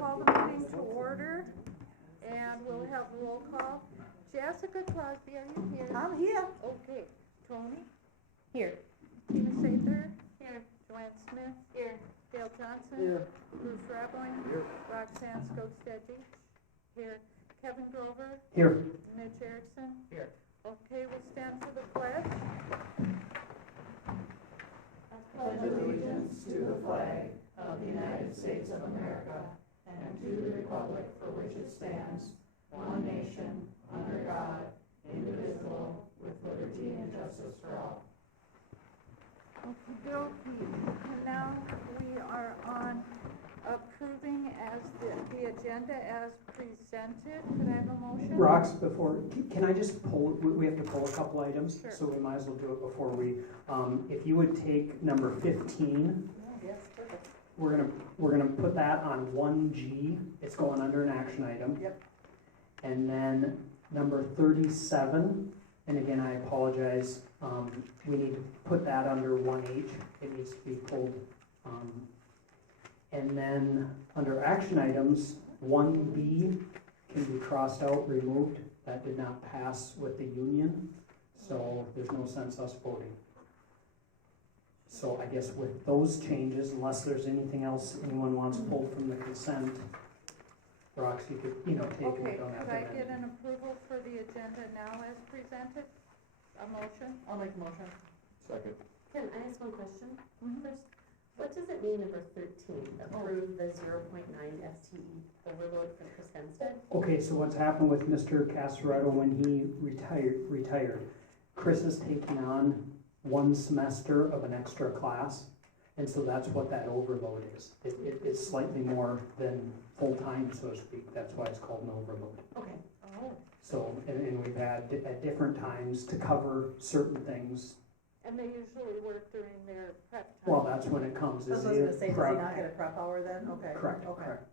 call the meeting to order, and we'll have roll call. Jessica Crosby, are you here? I'm here. Okay. Tony? Here. Tina Sather? Here. Joanne Smith? Here. Dale Johnson? Here. Bruce Raboyne? Here. Roxanne Skogstedgy? Here. Kevin Grover? Here. Mitch Erickson? Here. Okay, we'll stand for the pledge. Pledge allegiance to the flag of the United States of America and to the republic for which it stands, one nation, under God, indivisible, with liberty and justice for all. Okey-dokey. And now we are on approving as the agenda as presented. Could I have a motion? Rox, before, can I just pull, we have to pull a couple items, Sure. so we might as well do it before we, if you would take number 15, Yes, perfect. we're gonna put that on 1G, it's going under an action item. Yep. And then number 37, and again, I apologize, we need to put that under 1H, it needs to be pulled. And then under action items, 1B can be crossed out, removed, that did not pass with the union, so there's no sense us voting. So I guess with those changes, unless there's anything else anyone wants pulled from the consent, Rox, you could, take it, Okay, don't have could to. I get an approval for the agenda now as presented? A motion? I'll make a motion. Second. Can I ask one question Mhm. first? What does it mean, number 13, approve the 0.9 FTE overload for Chris Hempstead? Okay, so what's happened with Mr. Casaretto when he retired, Chris is taking on one semester of an extra class, and so that's what that overload is. It's slightly more than full-time, so to speak, that's why it's called an overload. Okay. Oh, So, and we've had at different times to cover certain things. and they usually work during their prep time. Well, that's when it comes. I was is gonna the say, does he prep. not get a prep hour then? Okay. Correct, Okay. correct.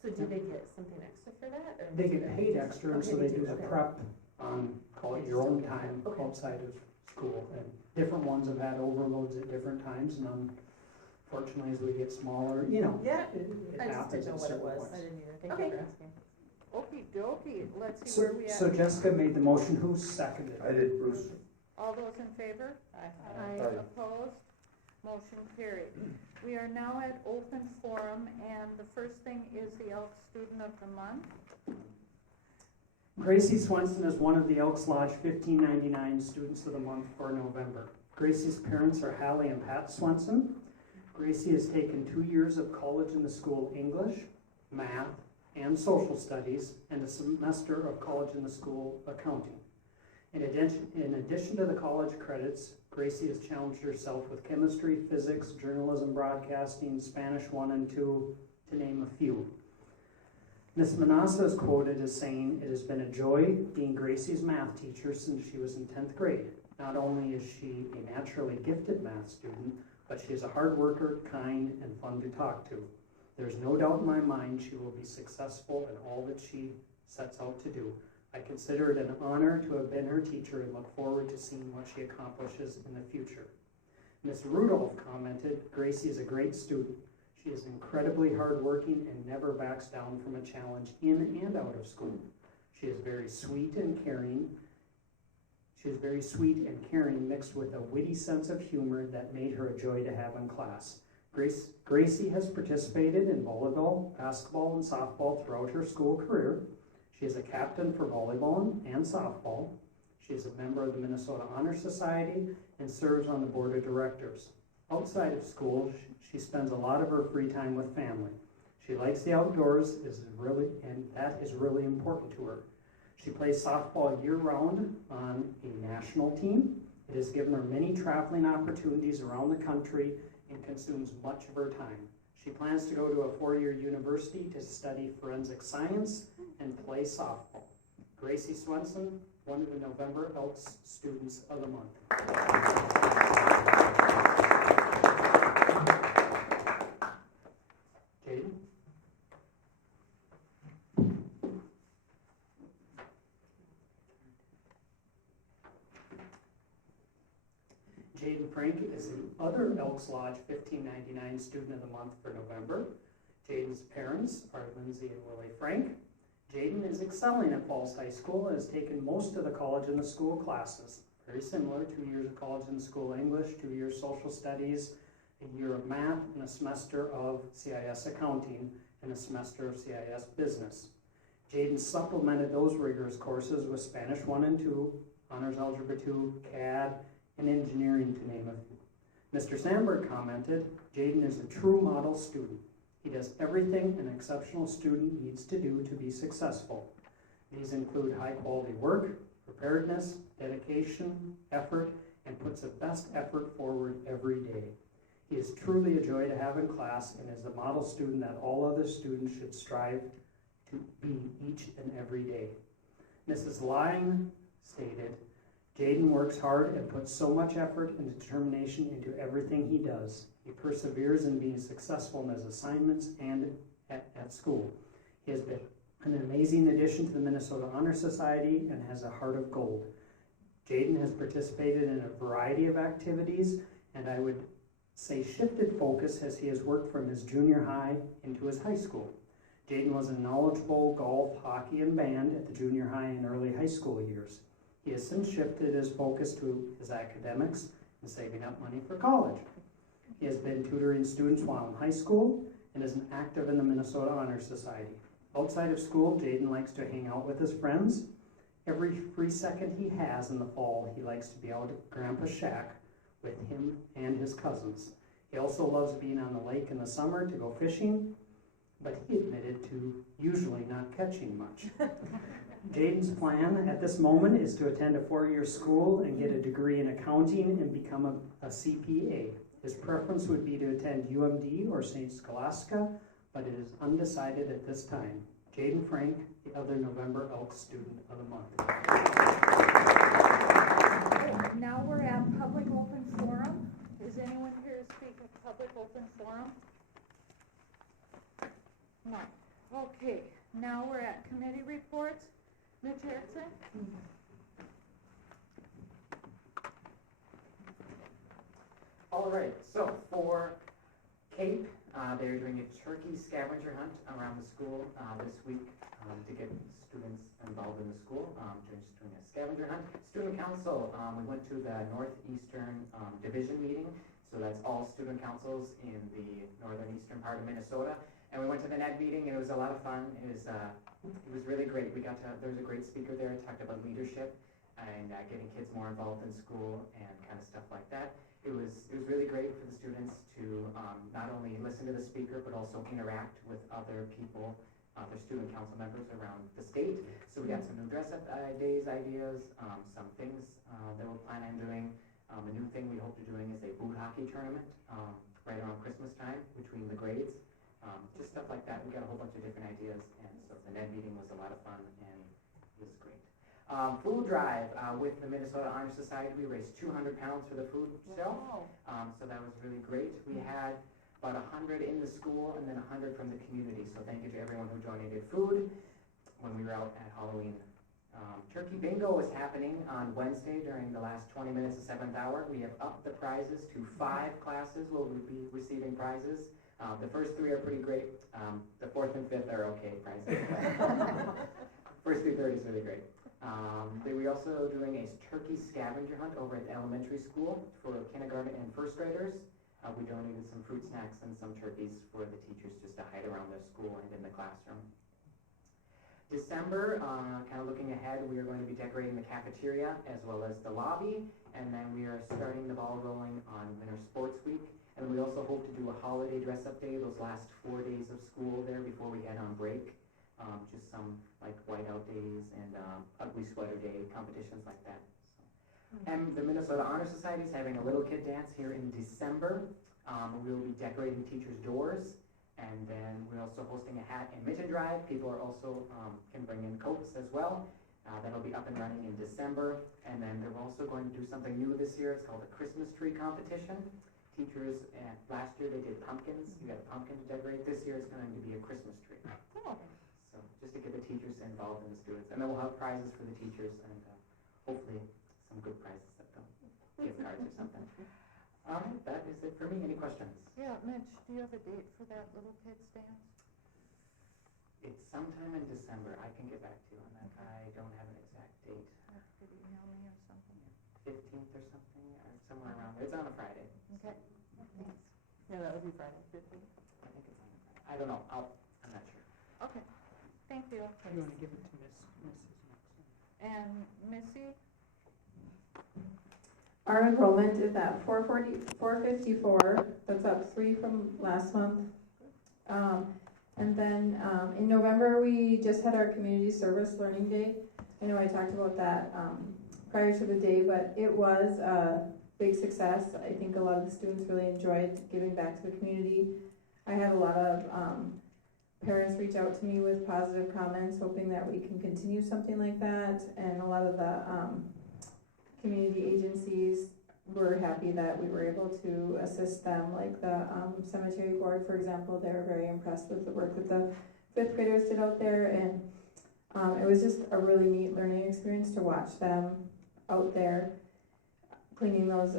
So do they get something extra for that? Or They get paid extra, and Okay, so they they do, do the okay. prep on, call it your own time, Okay. outside of school. And different ones have had overloads at different times, and unfortunately, as we get smaller, Yeah, it I just happens didn't know at what it certain was. points. I didn't either. Thank Okay. you for asking. Okey-dokey, let's see So, where we at. so Jessica made the motion, who seconded? I did, Bruce. All those in favor? Aye. Opposed? Motion carried. We are now at open forum, and the first thing is the Elks Student of the Month. Gracie Swenson is one of the Elks Lodge 1599 Students of the Month for November. Gracie's parents are Hallie and Pat Swenson. Gracie has taken 2 years of college in the school English, math, and social studies, and a semester of college in the school accounting. In addition to the college credits, Gracie has challenged herself with chemistry, physics, journalism, broadcasting, Spanish 1 and 2, to name a few. Ms. Manassa is quoted as saying, "It has been a joy being Gracie's math teacher since she was in 10th grade. Not only is she a naturally gifted math student, but she is a hard worker, kind, and fun to talk to. There's no doubt in my mind she will be successful in all that she sets out to do. I consider it an honor to have been her teacher and look forward to seeing what she accomplishes in the future." Ms. Rudolph commented, "Gracie is a great student. She is incredibly hardworking and never backs down from a challenge in and out of school. She is very sweet and caring. Mixed with a witty sense of humor that made her a joy to have in class. Gracie has participated in volleyball, basketball, and softball throughout her school career. She is a captain for volleyball and softball. She is a member of the Minnesota Honor Society and serves on the board of directors. Outside of school, she spends a lot of her free time with family. She likes the outdoors, and that is really important to her. She plays softball year-round on a national team. It has given her many traveling opportunities around the country and consumes much of her time. She plans to go to a 4-year university to study forensic science and play softball. Gracie Swenson, one of the November Elks Students of the Month." Jaden? Jaden Frank is the other Elks Lodge 1599 Student of the Month for November. Jaden's parents are Lindsay and Willie Frank. Jaden is excelling at Falls High School and has taken most of the college in the school classes. Very similar, 2 years of college in school English, 2 years social studies, a year of math, and a semester of CIS accounting, and a semester of CIS business. Jaden supplemented those rigorous courses with Spanish 1 and 2, Honors Algebra 2, CAD, and engineering, to name a few. Mr. Sandberg commented, Jaden is a true model student. He does everything an exceptional student needs to do to be successful. These include high quality work, preparedness, dedication, effort, and puts the best effort forward every day. He is truly a joy to have in class and is the model student that all other students should strive to be each and every day. Mrs. Lang stated, Jaden works hard and puts so much effort and determination into everything he does. He perseveres in being successful in his assignments and at school. He has been an amazing addition to the Minnesota Honor Society and has a heart of gold. Jaden has participated in a variety of activities, and I would say shifted focus as he has worked from his junior high into his high school. Jaden was a knowledgeable golf, hockey, and band at the junior high and early high school years. He has since shifted his focus to his academics and saving up money for college. He has been tutoring students while in high school and is an active in the Minnesota Honor Society. Outside of school, Jaden likes to hang out with his friends. Every free second he has in the fall, he likes to be out at Grandpa's shack with him and his cousins. He also loves being on the lake in the summer to go fishing, but he admitted to usually not catching much. Jaden's plan at this moment is to attend a 4-year school and get a degree in accounting and become a CPA. His preference would be to attend UMD or St. Scholastica, but it is undecided at this time. Jaden Frank, the other November Elks Student of the Month. Now we're at public open forum. Is anyone here to speak at public open forum? No. Okay, now we're at committee reports. Mitch Erickson? All right, so for CAPE, they're doing a turkey scavenger hunt around the school this week to get students involved in the school, just doing a scavenger hunt. Student council, we went to the Northeastern Division meeting, so that's all student councils in the northern eastern part of Minnesota. And we went to the NED meeting, and it was a lot of fun. It was really great. There was a great speaker there, talked about leadership and getting kids more involved in school and kind of stuff like that. It was really great for the students to not only listen to the speaker, but also interact with other people, other student council members around the state. So we got some new dress-up days ideas, some things that we're planning on doing. A new thing we hope to doing is a boot hockey tournament right around Christmas time between the grades. Just stuff like that. We got a whole bunch of different ideas, and so the NED meeting was a lot of fun and it was great. Food drive with the Minnesota Honor Society. We raised 200 pounds for the food shelf, so that was really great. We had about 100 in the school and then 100 from the community, so thank you to everyone who donated food when we were out at Halloween. Turkey bingo is happening on Wednesday during the last 20 minutes of 7th hour. We have upped the prizes to 5 classes will be receiving prizes. The first 3 are pretty great. The 4th and 5th are okay prizes. First through 3rd is really great. We're also doing a turkey scavenger hunt over at the elementary school for kindergarten and first graders. We donated some fruit snacks and some turkeys for the teachers just to hide around their school and in the classroom. December, kind of looking ahead, we are going to be decorating the cafeteria as well as the lobby, and then we are starting the ball rolling on Winter Sports Week. And we also hope to do a holiday dress-up day those last 4 days of school there before we head on break. Just some like whiteout days and ugly sweater day competitions like that. So. And the Minnesota Honor Society is having a little kid dance here in December. We will be decorating teachers' doors, and then we're also hosting a hat and mitten drive. People are also can bring in coats as well. That'll be up and running in December. And then they're also going to do something new this year. It's called a Christmas tree competition. Teachers, last year they did pumpkins. You got a pumpkin to decorate. This year it's going to be a Christmas tree. Cool. So just to get the teachers involved in the students. And then we'll have prizes for the teachers and hopefully some good prizes, gift cards or something. All right, that is it for me. Any questions? Yeah, Mitch, do you have a date for that little kids dance? It's sometime in December. I can get back to you on that. I don't have an exact date. Could you email me or something? 15th or something, or somewhere around there. It's on a Friday. Okay, thanks. Yeah, that would be Friday, 15th. I think it's on a Friday. I don't know. I'm not sure. Okay, thank you. You want to give it to Mrs. next? And Missy? Our enrollment is at 454. That's up 3 from last month. And then in November, we just had our community service learning day. I know I talked about that prior to the day, but it was a big success. I think a lot of the students really enjoyed giving back to the community. I had a lot of parents reach out to me with positive comments, hoping that we can continue something like that. And a lot of the community agencies were happy that we were able to assist them, like the cemetery board, for example. They were very impressed with the work that the 5th graders did out there, and it was just a really neat learning experience to watch them out there cleaning those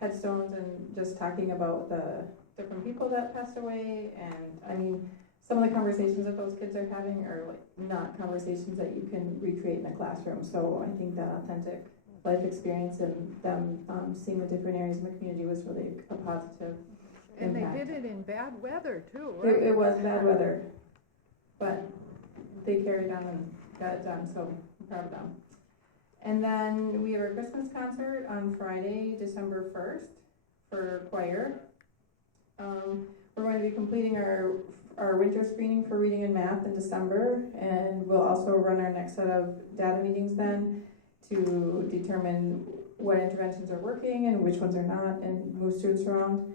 headstones and just talking about the different people that passed away. And I mean, some of the conversations that those kids are having are like not conversations that you can recreate in a classroom. So I think that authentic life experience and them seeing the different areas in the community was really a positive And impact. they did it in bad weather too, right? It was bad weather, but they carried on and got it done, so I'm proud of them. And then we have our Christmas concert on Friday, December 1st for choir. We're going to be completing our winter screening for reading and math in December, and we'll also run our next set of data meetings then to determine what interventions are working and which ones are not, and move students around.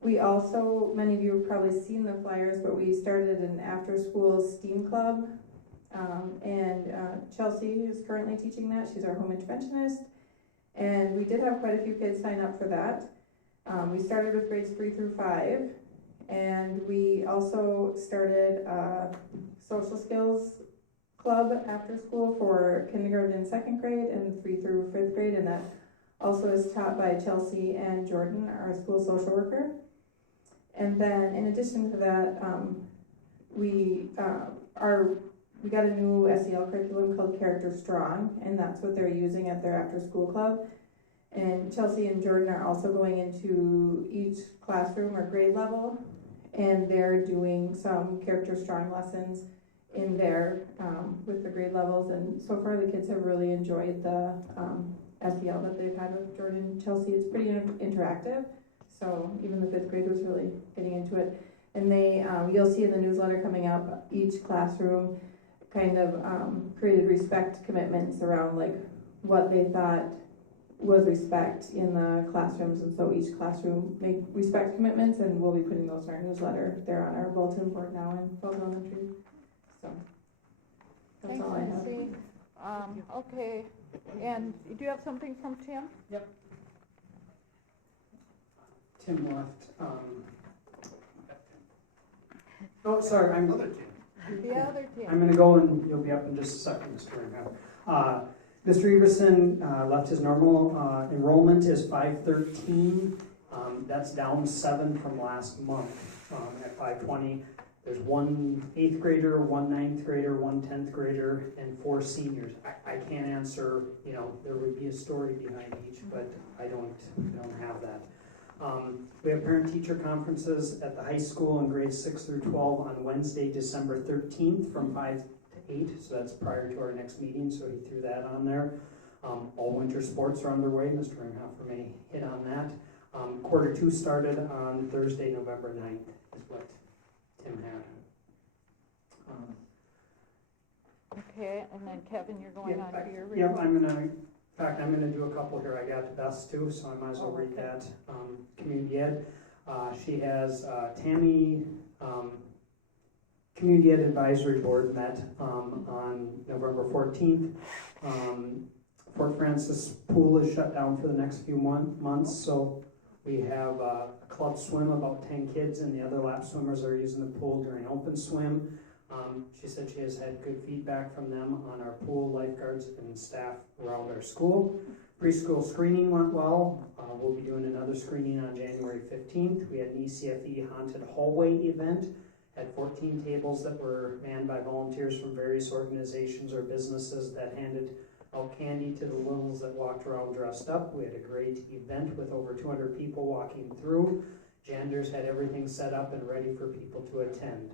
We also, many of you have probably seen the flyers, but we started an after-school STEAM club, and Chelsea is currently teaching that. She's our home interventionist, and we did have quite a few kids sign up for that. We started with grades 3 through 5, and we also started a social skills club after school for kindergarten and 2nd grade and 3 through 5th grade, and that also is taught by Chelsea and Jordan, our school social worker. And then in addition to that, we got a new SEL curriculum called Character Strong, and that's what they're using at their after school club. And Chelsea and Jordan are also going into each classroom or grade level, and they're doing some Character Strong lessons in there with the grade levels. And so far the kids have really enjoyed the SEL that they've had with Jordan and Chelsea. It's pretty interactive, so even the 5th grade was really getting into it. And they, you'll see in the newsletter coming up, each classroom kind of created respect commitments around like what they thought was respect in the classrooms, and so each classroom made respect commitments, and we'll be putting those in our newsletter. They're on our bulletin board now in Falls Elementary. So that's Thanks, all I have. Missy. Okay, and do you have something from Tim? Tim left. Oh, sorry, I'm The other Tim. going to go, and you'll be up in just a second, Mr. Ringo. Mr. Everson left his normal enrollment is 513. That's down 7 from last month at 520. There's 1 8th grader, 1 9th grader, 1 10th grader, and 4 seniors. I can't answer, there would be a story behind each, but I don't have that. We have parent-teacher conferences at the high school in grades 6 through 12 on Wednesday, December 13th from 5 to 8, so that's prior to our next meeting, so he threw that on there. All winter sports are underway. Mr. Ringhofer may hit on that. Quarter 2 started on Thursday, November 9th, is what Tim had. Okay, and then Kevin, you're going on to your Yep, report. I'm gonna do a couple here. I got Beth's too, so I might as well read that. Community Ed, she has Tammy, Community Ed Advisory Board met on November 14th. Fort Francis Pool is shut down for the next few months, so we have a club swim, about 10 kids, and the other lap swimmers are using the pool during open swim. She said she has had good feedback from them on our pool, lifeguards, and staff around our school. Preschool screening went well. We'll be doing another screening on January 15th. We had an ECFE haunted hallway event. Had 14 tables that were manned by volunteers from various organizations or businesses that handed out candy to the littles that walked around dressed up. We had a great event with over 200 people walking through. Janders had everything set up and ready for people to attend.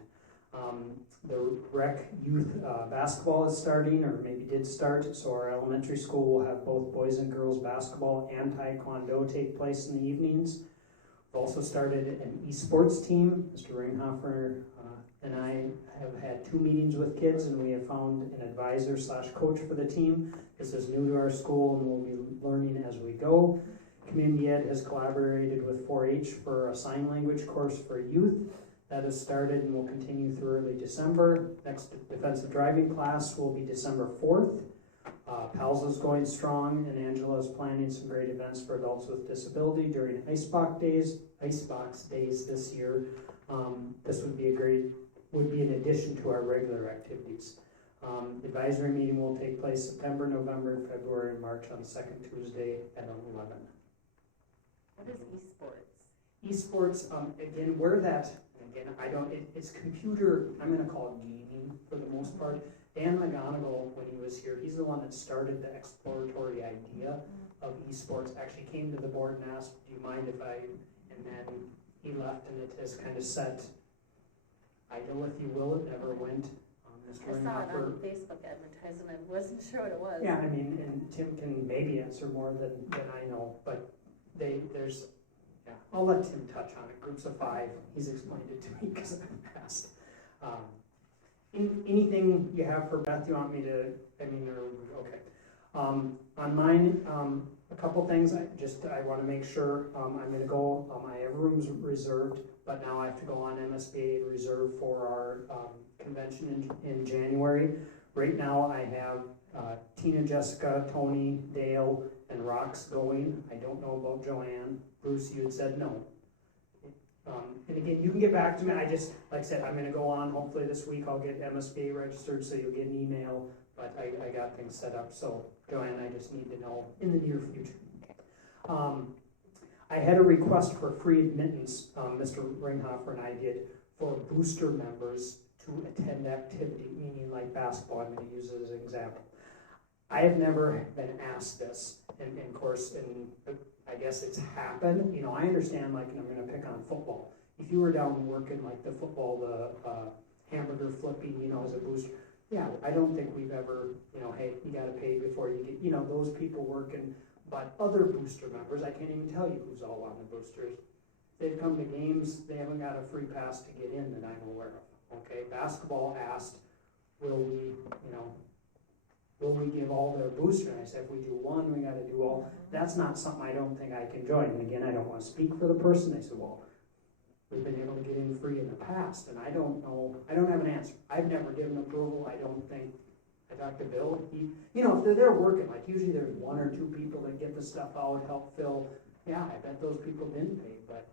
The rec youth basketball is starting, or maybe did start, so our elementary school will have both boys and girls basketball and taekwondo take place in the evenings. We've also started an esports team. Mr. Ringhofer and I have had 2 meetings with kids, and we have found an advisor / coach for the team. This is new to our school, and we'll be learning as we go. Community Ed has collaborated with 4-H for a sign language course for youth. That has started and will continue through early December. Next defensive driving class will be December 4th. PALS is going strong, and Angela is planning some great events for adults with disability during Icebox Days this year. This would be an addition to our regular activities. Advisory meeting will take place September, November, February, and March on the second Tuesday at 11. What is esports? Esports, again, where that, again, it's computer, I'm gonna call it gaming for the most part. Dan McGonigal, when he was here, he's the one that started the exploratory idea of esports, actually came to the board and asked, do you mind if I, and then he left, and it has kind of set idle, if you will. It never went. I saw it on Facebook advertising, I wasn't sure what it was. Yeah, I mean, and Tim can maybe answer more than I know, but I'll let Tim touch on it. Groups of 5, he's explained it to me because I've asked. Anything you have for Beth, you want me to, okay. On mine, a couple things, I want to make sure, I'm going to go, I have rooms reserved, but now I have to go on MSBA reserve for our convention in January. Right now I have Tina, Jessica, Tony, Dale, and Rox going. I don't know about Joanne. Bruce, you had said no. And again, you can get back to me. Like I said, I'm going to go on. Hopefully this week I'll get MSBA registered, so you'll get an email. But I got things set up. So Joanne, I just need to know in the near future. I had a request for free admittance, Mr. Ringhofer and I did, for booster members to attend activity, meaning like basketball. I'm going to use it as an example. I have never been asked this, and of course, I guess it's happened. You know, I understand, like, and I'm going to pick on football. If you were down working like the football, the hamburger flipping, you know, as a booster, yeah, I don't think we've ever, you know, hey, you got to pay before you get, you know, those people working. But other booster members, I can't even tell you who's all on the boosters. They've come to games, they haven't got a free pass to get in that I'm aware of. Okay, basketball asked, will we give all their booster? And I said, if we do one, we got to do all. That's not something I don't think I can join. And again, I don't want to speak for the person. They said, well, we've been able to get in free in the past, and I don't know. I don't have an answer. I've never given approval. I don't think. I talked to Bill. You know, if they're there working, like usually there's 1 or 2 people that get the stuff out, help fill. Yeah, I bet those people didn't pay, but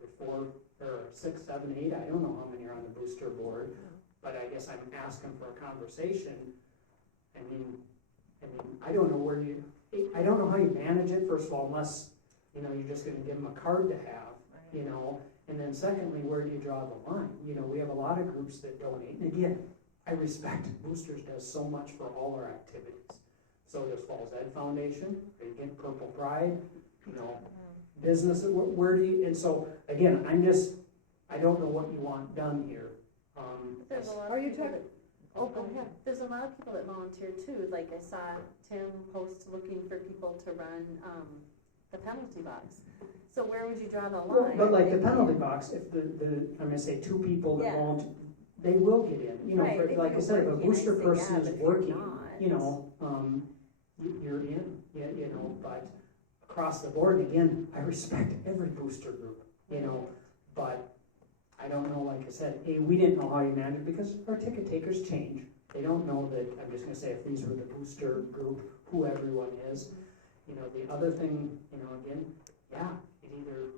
there's 4 or 6, 7, 8. I don't know how many are on the booster board, but I guess I'm asking for a conversation. I mean, I don't know I don't know how you manage it, first of all, unless, you know, you're just going to give them a card to have, you know, and then secondly, where do you draw the line? You know, we have a lot of groups that donate, and again, I respect Boosters does so much for all our activities. So there's Falls Ed Foundation, again, Purple Pride, you know, business, where do you, and so, again, I don't know what you want done here. There's a lot Are of you people talking? that, go ahead. There's a lot of people that volunteer too. Like I saw Tim post looking for people to run the penalty box. So where would you draw the line? But like the penalty box, if I'm going to say 2 people that won't, they will get in. You know, Right, if like I you're said, if a working, booster I say person yeah, is but if you're working, not, you know, you're in. Yeah, you know, but across the board, again, I respect every booster group. You know, but I don't know. Like I said, we didn't know how you manage it because our ticket takers change. They don't know that. I'm just going to say if these were the booster group, who everyone is. You know, the other thing, you know, again, yeah, it either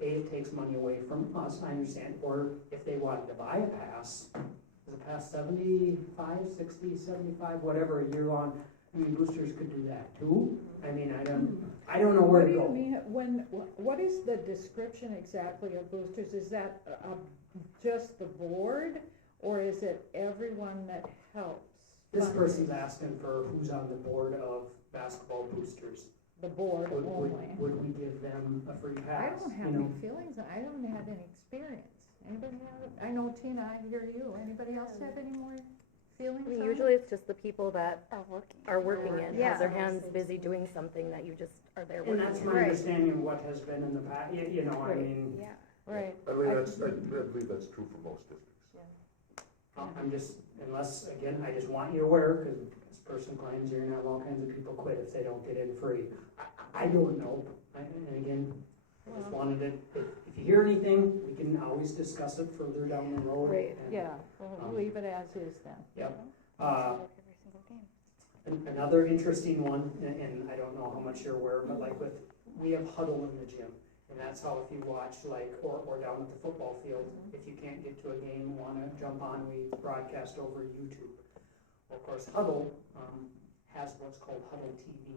it takes money away from us, I understand, or if they wanted to buy a pass, is a pass 75, 60, 75, whatever, a year long, I mean, boosters could do that too. I mean, I don't know where What to do you go. mean, what is the description exactly of boosters? Is that just the board, or is it everyone that helps? This fundraise? person's asking for who's on the board of basketball boosters. The board Would only. we give them a free I pass? don't have you any know? feelings, I don't have any experience. Anybody have, I know Tina, I hear you. Anybody else have any more feelings I mean, on usually it? it's just the people that Are working. are working and Yeah. have their hands busy doing something that you just are there And working. that's in. my Right. understanding of what has been in the past, you know, I Right. mean, Yeah, right. I believe that's true for most districts. I'm just, unless, again, I just want you aware, because this person claims you're gonna have all kinds of people quit if they don't get in free. I don't know, and again, I just wanted to, if you hear anything, we can always discuss it further down the road. Right. and, Yeah, we'll leave it as is then. Yep. Another interesting one, and I don't know how much you're aware, but like we have huddle in the gym. And that's how if you watch like, or down at the football field, if you can't get to a game, wanna jump on, we broadcast over YouTube. Well, of course, Huddle has what's called Huddle TV.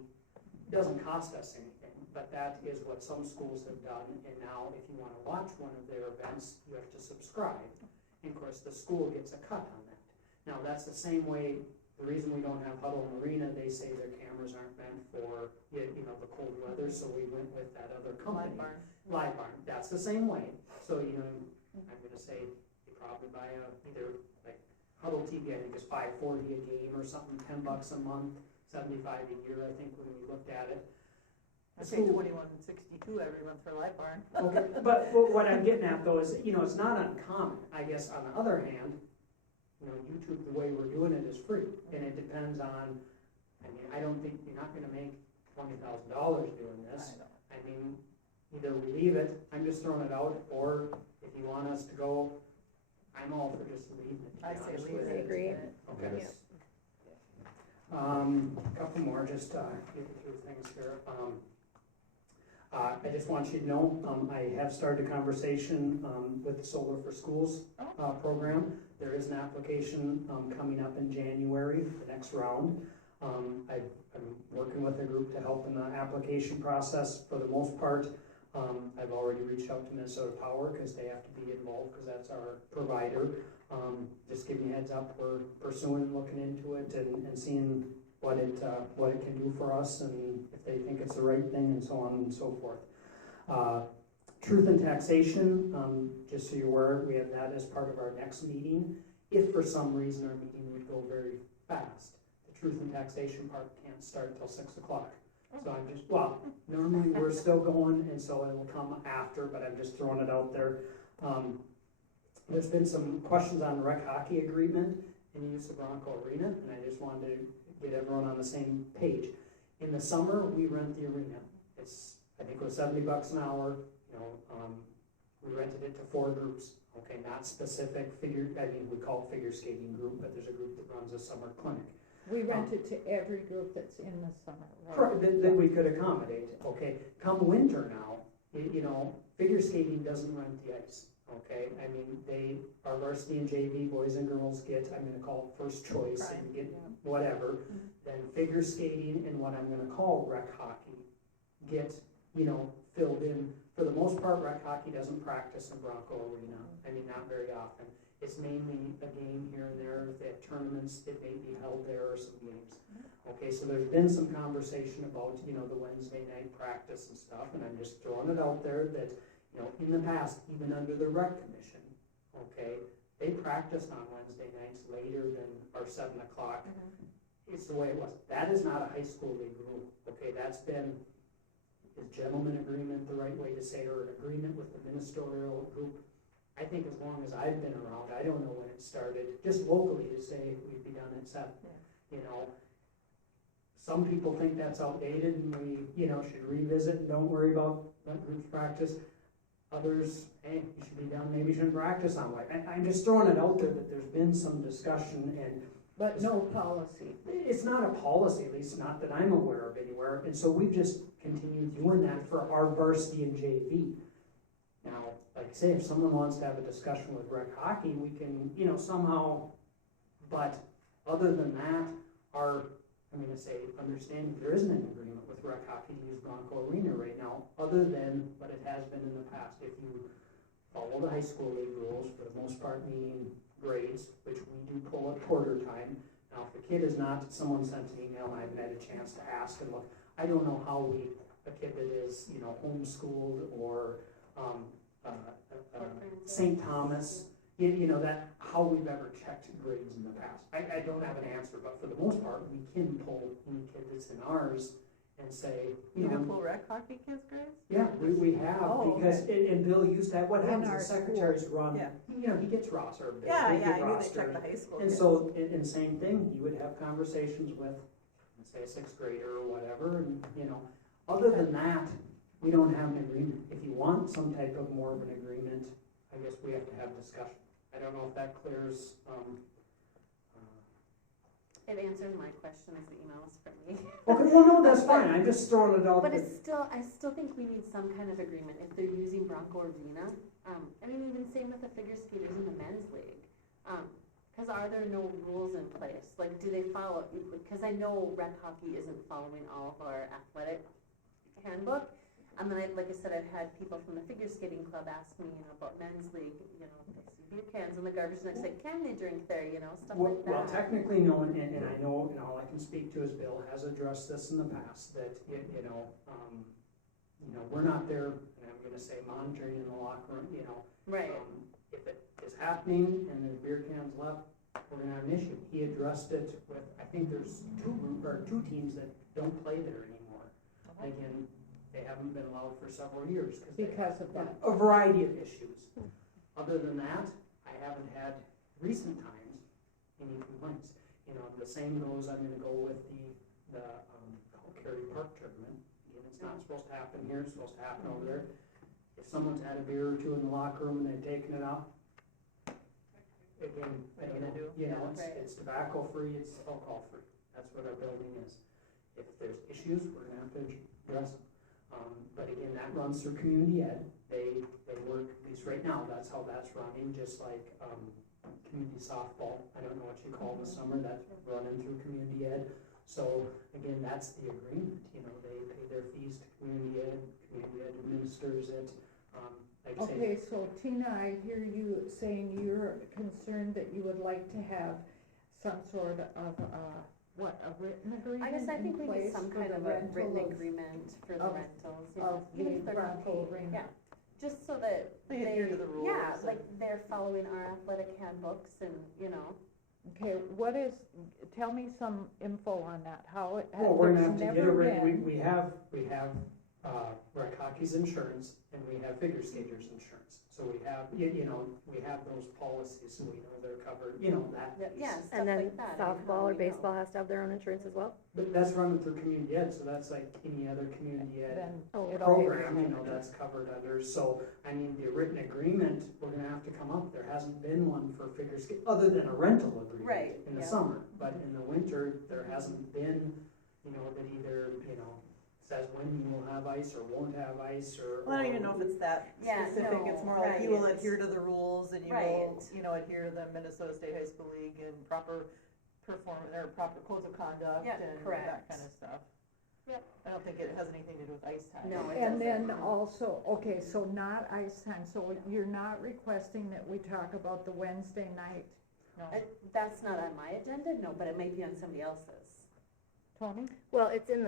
It doesn't cost us anything, but that is what some schools have done. And now if you wanna watch one of their events, you have to subscribe. And of course, the school gets a cut on that. Now, that's the same way. The reason we don't have Huddle in Arena, they say their cameras aren't meant for, you know, the cold weather, so we went with that other company. Live Barn, that's the same way. So, you know, I'm gonna say you probably buy either like Huddle TV, I think is $5.40 a game or something, $10 a month, $75 a year, I think, when we looked at it. I pay $21.62 every month for Light Barn. Okay, but what I'm getting at though is, you know, it's not uncommon. I guess on the other hand, you know, YouTube, the way we're doing it is free, and it depends on, I mean, I don't think, you're not gonna make $20,000 doing this. I mean, either we leave it, I'm just throwing it out, or if you want us to go, I'm all for just leaving it, to I be say honest leave with it. you. Agree. Okay. Yeah. Couple more, just get through things here. I just want you to know, I have started a conversation with the Solar for Schools program. There is an application coming up in January, the next round. I'm working with a group to help in the application process for the most part. I've already reached out to Minnesota Power because they have to be involved because that's our provider. Just giving you a heads up, we're pursuing, looking into it and seeing what it can do for us and if they think it's the right thing and so on and so forth. Truth and taxation, just so you're aware, we have that as part of our next meeting. If for some reason our meeting would go very fast, the truth and taxation part can't start until 6 o'clock. So I'm just, well, normally we're still going, and so it will come after, but I'm just throwing it out there. There's been some questions on the rec hockey agreement in the use of Bronco Arena, and I just wanted to get everyone on the same page. In the summer, we rent the arena. It's, I think it was $70 an hour. You know, we rented it to 4 groups. Okay, not specific figure. I mean, we call it figure skating group, but there's a group that runs a summer clinic. We rent it to every group that's in the summer, right? That we could accommodate. Okay, come winter now, you know, figure skating doesn't rent the ice. Okay, I mean, our varsity and JV boys and girls get, I'm gonna call it first choice and get whatever. Then figure skating and what I'm gonna call rec hockey get, you know, filled in. For the most part, rec hockey doesn't practice in Bronco Arena. I mean, not very often. It's mainly a game here and there. If they have tournaments, it may be held there or some games. Okay, so there's been some conversation about, you know, the Wednesday night practice and stuff, and I'm just throwing it out there that, you know, in the past, even under the rec commission, okay, they practiced on Wednesday nights later than our 7 o'clock. It's the way it was. That is not a high school league rule. Okay, that's been, is gentleman agreement the right way to say, or an agreement with the ministerial group? I think as long as I've been around, I don't know when it started, just locally to say we'd be done at 7. You know, some people think that's outdated and we, you know, should revisit and don't worry about that group's practice. Others, hey, you should be done, maybe you shouldn't practice on like. I'm just throwing it out there that there's been some discussion and. But no policy. It's not a policy, at least not that I'm aware of anywhere, and so we've just continued doing that for our varsity and JV. Now, like I say, if someone wants to have a discussion with rec hockey, we can, you know, somehow, but other than that, I'm gonna say, understanding there isn't an agreement with rec hockey to use Bronco Arena right now, other than what it has been in the past. If you follow the high school league rules, for the most part meaning grades, which we do pull at quarter time. Now, if the kid is not, someone sent an email and I haven't had a chance to ask and look, I don't know how a kid that is, homeschooled or, St. Thomas, that, how we've ever checked grades in the past. I don't have an answer, but for the most part, we can pull any kid that's in ours and say, You can pull rec hockey kids' grades? yeah, we have, Oh, because, and Bill used to have, what In happens, our the secretaries run, Yeah. he gets roster. Yeah, they get I knew they roster. checked the high school And kids. so, and same thing, he would have conversations with, let's say, a sixth grader or whatever, and, other than that, we don't have an agreement. If you want some type of more of an agreement, I guess we have to have discussion. I don't know if that clears, It answers my questions, the emails from me. okay, well, no, that's fine, I'm just throwing it out. But that- it's still, I still think we need some kind of agreement if they're using Bronco Arena. Even same with the figure skaters in the men's league. Cause are there no rules in place? Like, do they follow, cause I know rec hockey isn't following all of our athletic handbook. And then like I said, I've had people from the figure skating club ask me, about men's league, they see beer cans in the garbage and I said, can they drink there, stuff Well, like that. well, technically, no, and I know, all I can speak to is Bill has addressed this in the past, that, we're not there, and I'm gonna say monitoring in the locker room, Right. If it is happening and there's beer cans left, we're gonna have an issue. He addressed it with, I think there's two teams that don't play there anymore. Again, they haven't been allowed for several years. Because of that. A variety of issues. Other than that, I haven't had recent times any complaints. The same goes, I'm gonna go with the Cary Park tournament. Again, it's not supposed to happen here, it's supposed to happen over there. If someone's had a beer or two in the locker room and they've taken it out, again, What are you gonna do? it's tobacco free, it's alcohol free. That's what our building is. If there's issues, we're gonna have to address them. But again, that runs through community ed. They work, at least right now, that's how that's running, just like, community softball. I don't know what you call the summer, that's running through community ed. So again, that's the agreement, they pay their fees to community ed administers it. Like I say, Okay, so Tina, I hear you saying you're concerned that you would like to have some sort of, a written agreement I guess I think we in need place some for kind the of a written rental agreement for the of- rentals, of even the if they're not Bronco paid. Arena. Yeah, just so that They adhere to the rules. Yeah, and- like they're following our athletic handbooks and, Okay, tell me some info on that, how it, well, we're gonna have there's to get a never written, been. we have rec hockey's insurance and we have figure skaters insurance. So we have, we have those policies, so we know they're covered, that piece. yeah, stuff And then like that. I mean, how softball do or we know? baseball has to have their own insurance as well? But that's running through community ed, so that's like any other community ed Then Oh, it all program, is- that's covered under. So, the written agreement, we're gonna have to come up. There hasn't been one for figure skate, other than a rental agreement Right, in the yeah. summer. But in the winter, there hasn't been, that either, says when you will have ice or won't have ice or. Well, I don't even know if it's that Yeah, specific, it's no, more like you will right. adhere to the rules and you will, Right. adhere to the Minnesota State High School League and proper proper codes of conduct Yeah, and that correct. kind of stuff. Yep. I don't think it has anything to do with ice time. No, it And then doesn't. also, okay, so not ice time, so you're not requesting that we talk about the Wednesday night, No. That's not on my agenda, no, but it might be on somebody else's. Tony? Well, it's in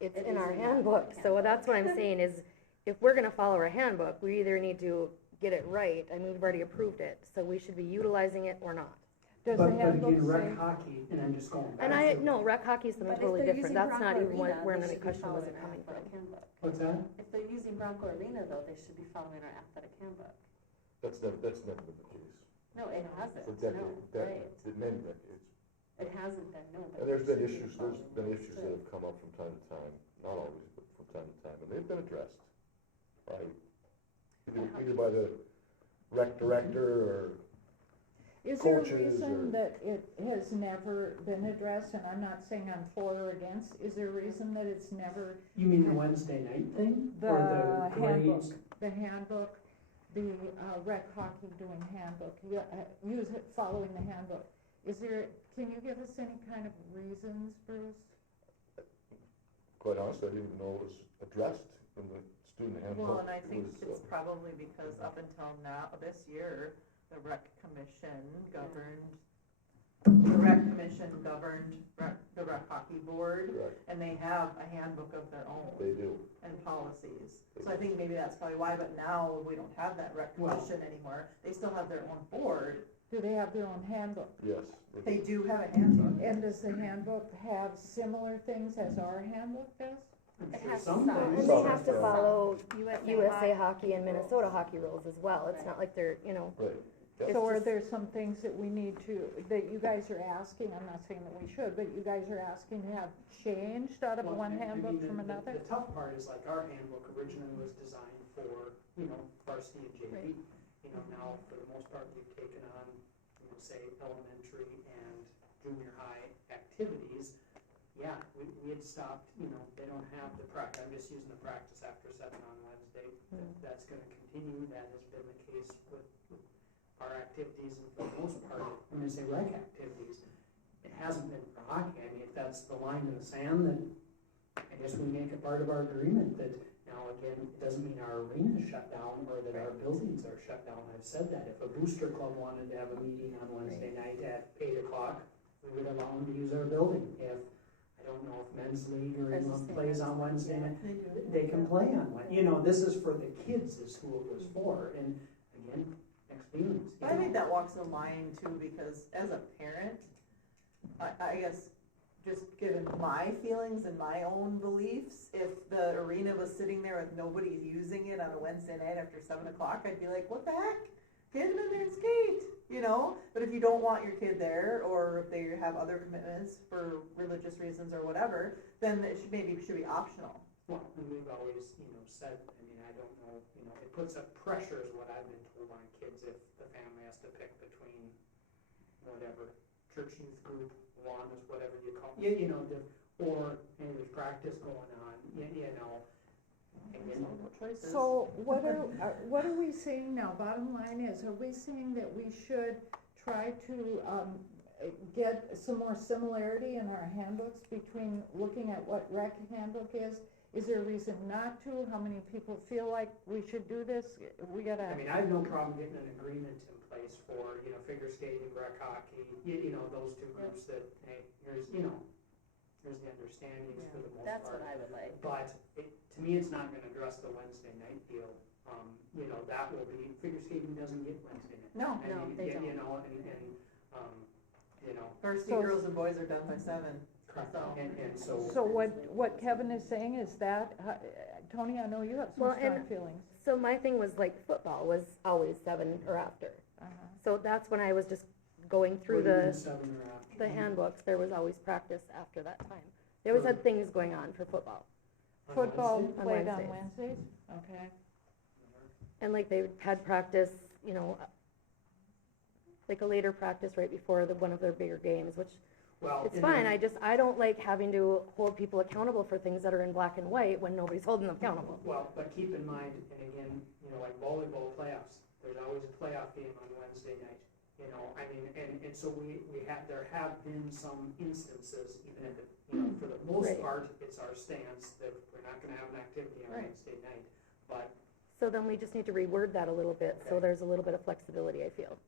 It in is our in the handbook, so handbook. that's what I'm saying is, if we're gonna follow our handbook, we either need to get it right, we've already approved it, so we should be utilizing it or not. Does But the handbook again, rec say, hockey, and I'm just going back And to. no, rec hockey is something But if totally they're different, using that's not Bronco even Arena, where they my should be question was following our coming from. athletic handbook. What's that? If they're using Bronco Arena though, they should be following our athletic handbook. That's never been the case. No, it hasn't, For no, decades, right. many decades. It hasn't been, no, but. And there's they been should be issues, there's following been it, issues too. that have come up from time to time, not always, but from time to time, and they've been addressed by, either by the rec director or, is there a coaches reason or- that it has never been addressed, and I'm not saying I'm for or against, is there a reason that it's never, You mean the Wednesday night thing? the Or the handbook, grades? the handbook, the rec hockey doing handbook, following the handbook? Is there, can you give us any kind of reasons, Bruce? quite honestly, I didn't even know it was addressed in the student handbook. Well, and I think It was, it's probably because up until now, this year, the rec commission governed the rec hockey board, correct, and they have a handbook of their own they do. and policies. So I think maybe that's probably why, but now we don't have that rec commission anymore. They still have their own board. Do they have their own handbook? Yes. They do have a handbook. And does the handbook have similar things as our handbook does? It has Some some. things. And Some, they have to yeah. follow USA USA hockey and Minnesota hockey rules as well. It's Right. not like they're, you know, Right. It's So are just- there some things that we need to, that you guys are asking, I'm not saying that we should, but you guys are asking to have changed out of Well, one I mean, handbook from another? The tough part is like our handbook originally was designed for, varsity and JV. Right. Now for the most part, we've taken on, say, elementary and junior high activities. Yeah, we had stopped, they don't have the I'm just using the practice after 7 on Wednesday. That's gonna continue, that has been the case with our activities, and for the most part, when I say rec activities, it hasn't been for hockey. I mean, if that's the line in the sand, then I guess we make it part of our agreement that, now again, it doesn't mean our arena is shut down or that our buildings are shut down. I've said that. If a booster club wanted to have a meeting on Wednesday night at 8 o'clock, we would allow them to use our building. If, I don't know if men's league or anyone plays on Wednesday night, they can play on Wednesday. This is for the kids is who it was for, and again, next feelings. But I think that walks the line too, because as a parent, I guess, just given my feelings and my own beliefs, if the arena was sitting there with nobody using it on a Wednesday night after 7 o'clock, I'd be like, what the heck? Get them in there and skate, But if you don't want your kid there, or if they have other commitments for religious reasons or whatever, then it should be optional. Well, and we've always, said, I don't know, it puts up pressure is what I've been told on kids if the family has to pick between whatever, church youth group, Wanda's, whatever you call it, or, there's practice going on, again, So what are we saying now? Bottom line is, are we saying that we should try to get some more similarity in our handbooks between looking at what rec handbook is? Is there a reason not to? How many people feel like we should do this? We gotta. I have no problem getting an agreement in place for, figure skating, rec hockey, those two groups that, hey, here's the understandings for the most part. That's what I would like. But to me, it's not gonna address the Wednesday night deal. That will be, figure skating doesn't get Wednesday night. No. No, they don't. Varsity So- girls and boys are done by 7. Correct. So- And so. So what Kevin is saying is that, Tony, I know you have some Well, strong and- feelings. so my thing was like football was always 7 or after. Uh-huh. So that's when I was just going through What do you mean the 7 or after? handbooks, there was always practice after that time. They always had things going on for football. On Football Wednesday? played on Wednesdays. Wednesdays? Okay. And like they had practice, like a later practice right before one of their bigger games, which Well, it's and fine. then- I don't like having to hold people accountable for things that are in black and white when nobody's holding them accountable. Well, but keep in mind, and again, like volleyball playoffs, there's always a playoff game on Wednesday night. And so there have been some instances, even if for the most Right. part, it's our stance that we're not gonna have an activity on Right. Wednesday night. But So then we just need to reword that a little bit, so Okay. there's a little bit of flexibility, I feel.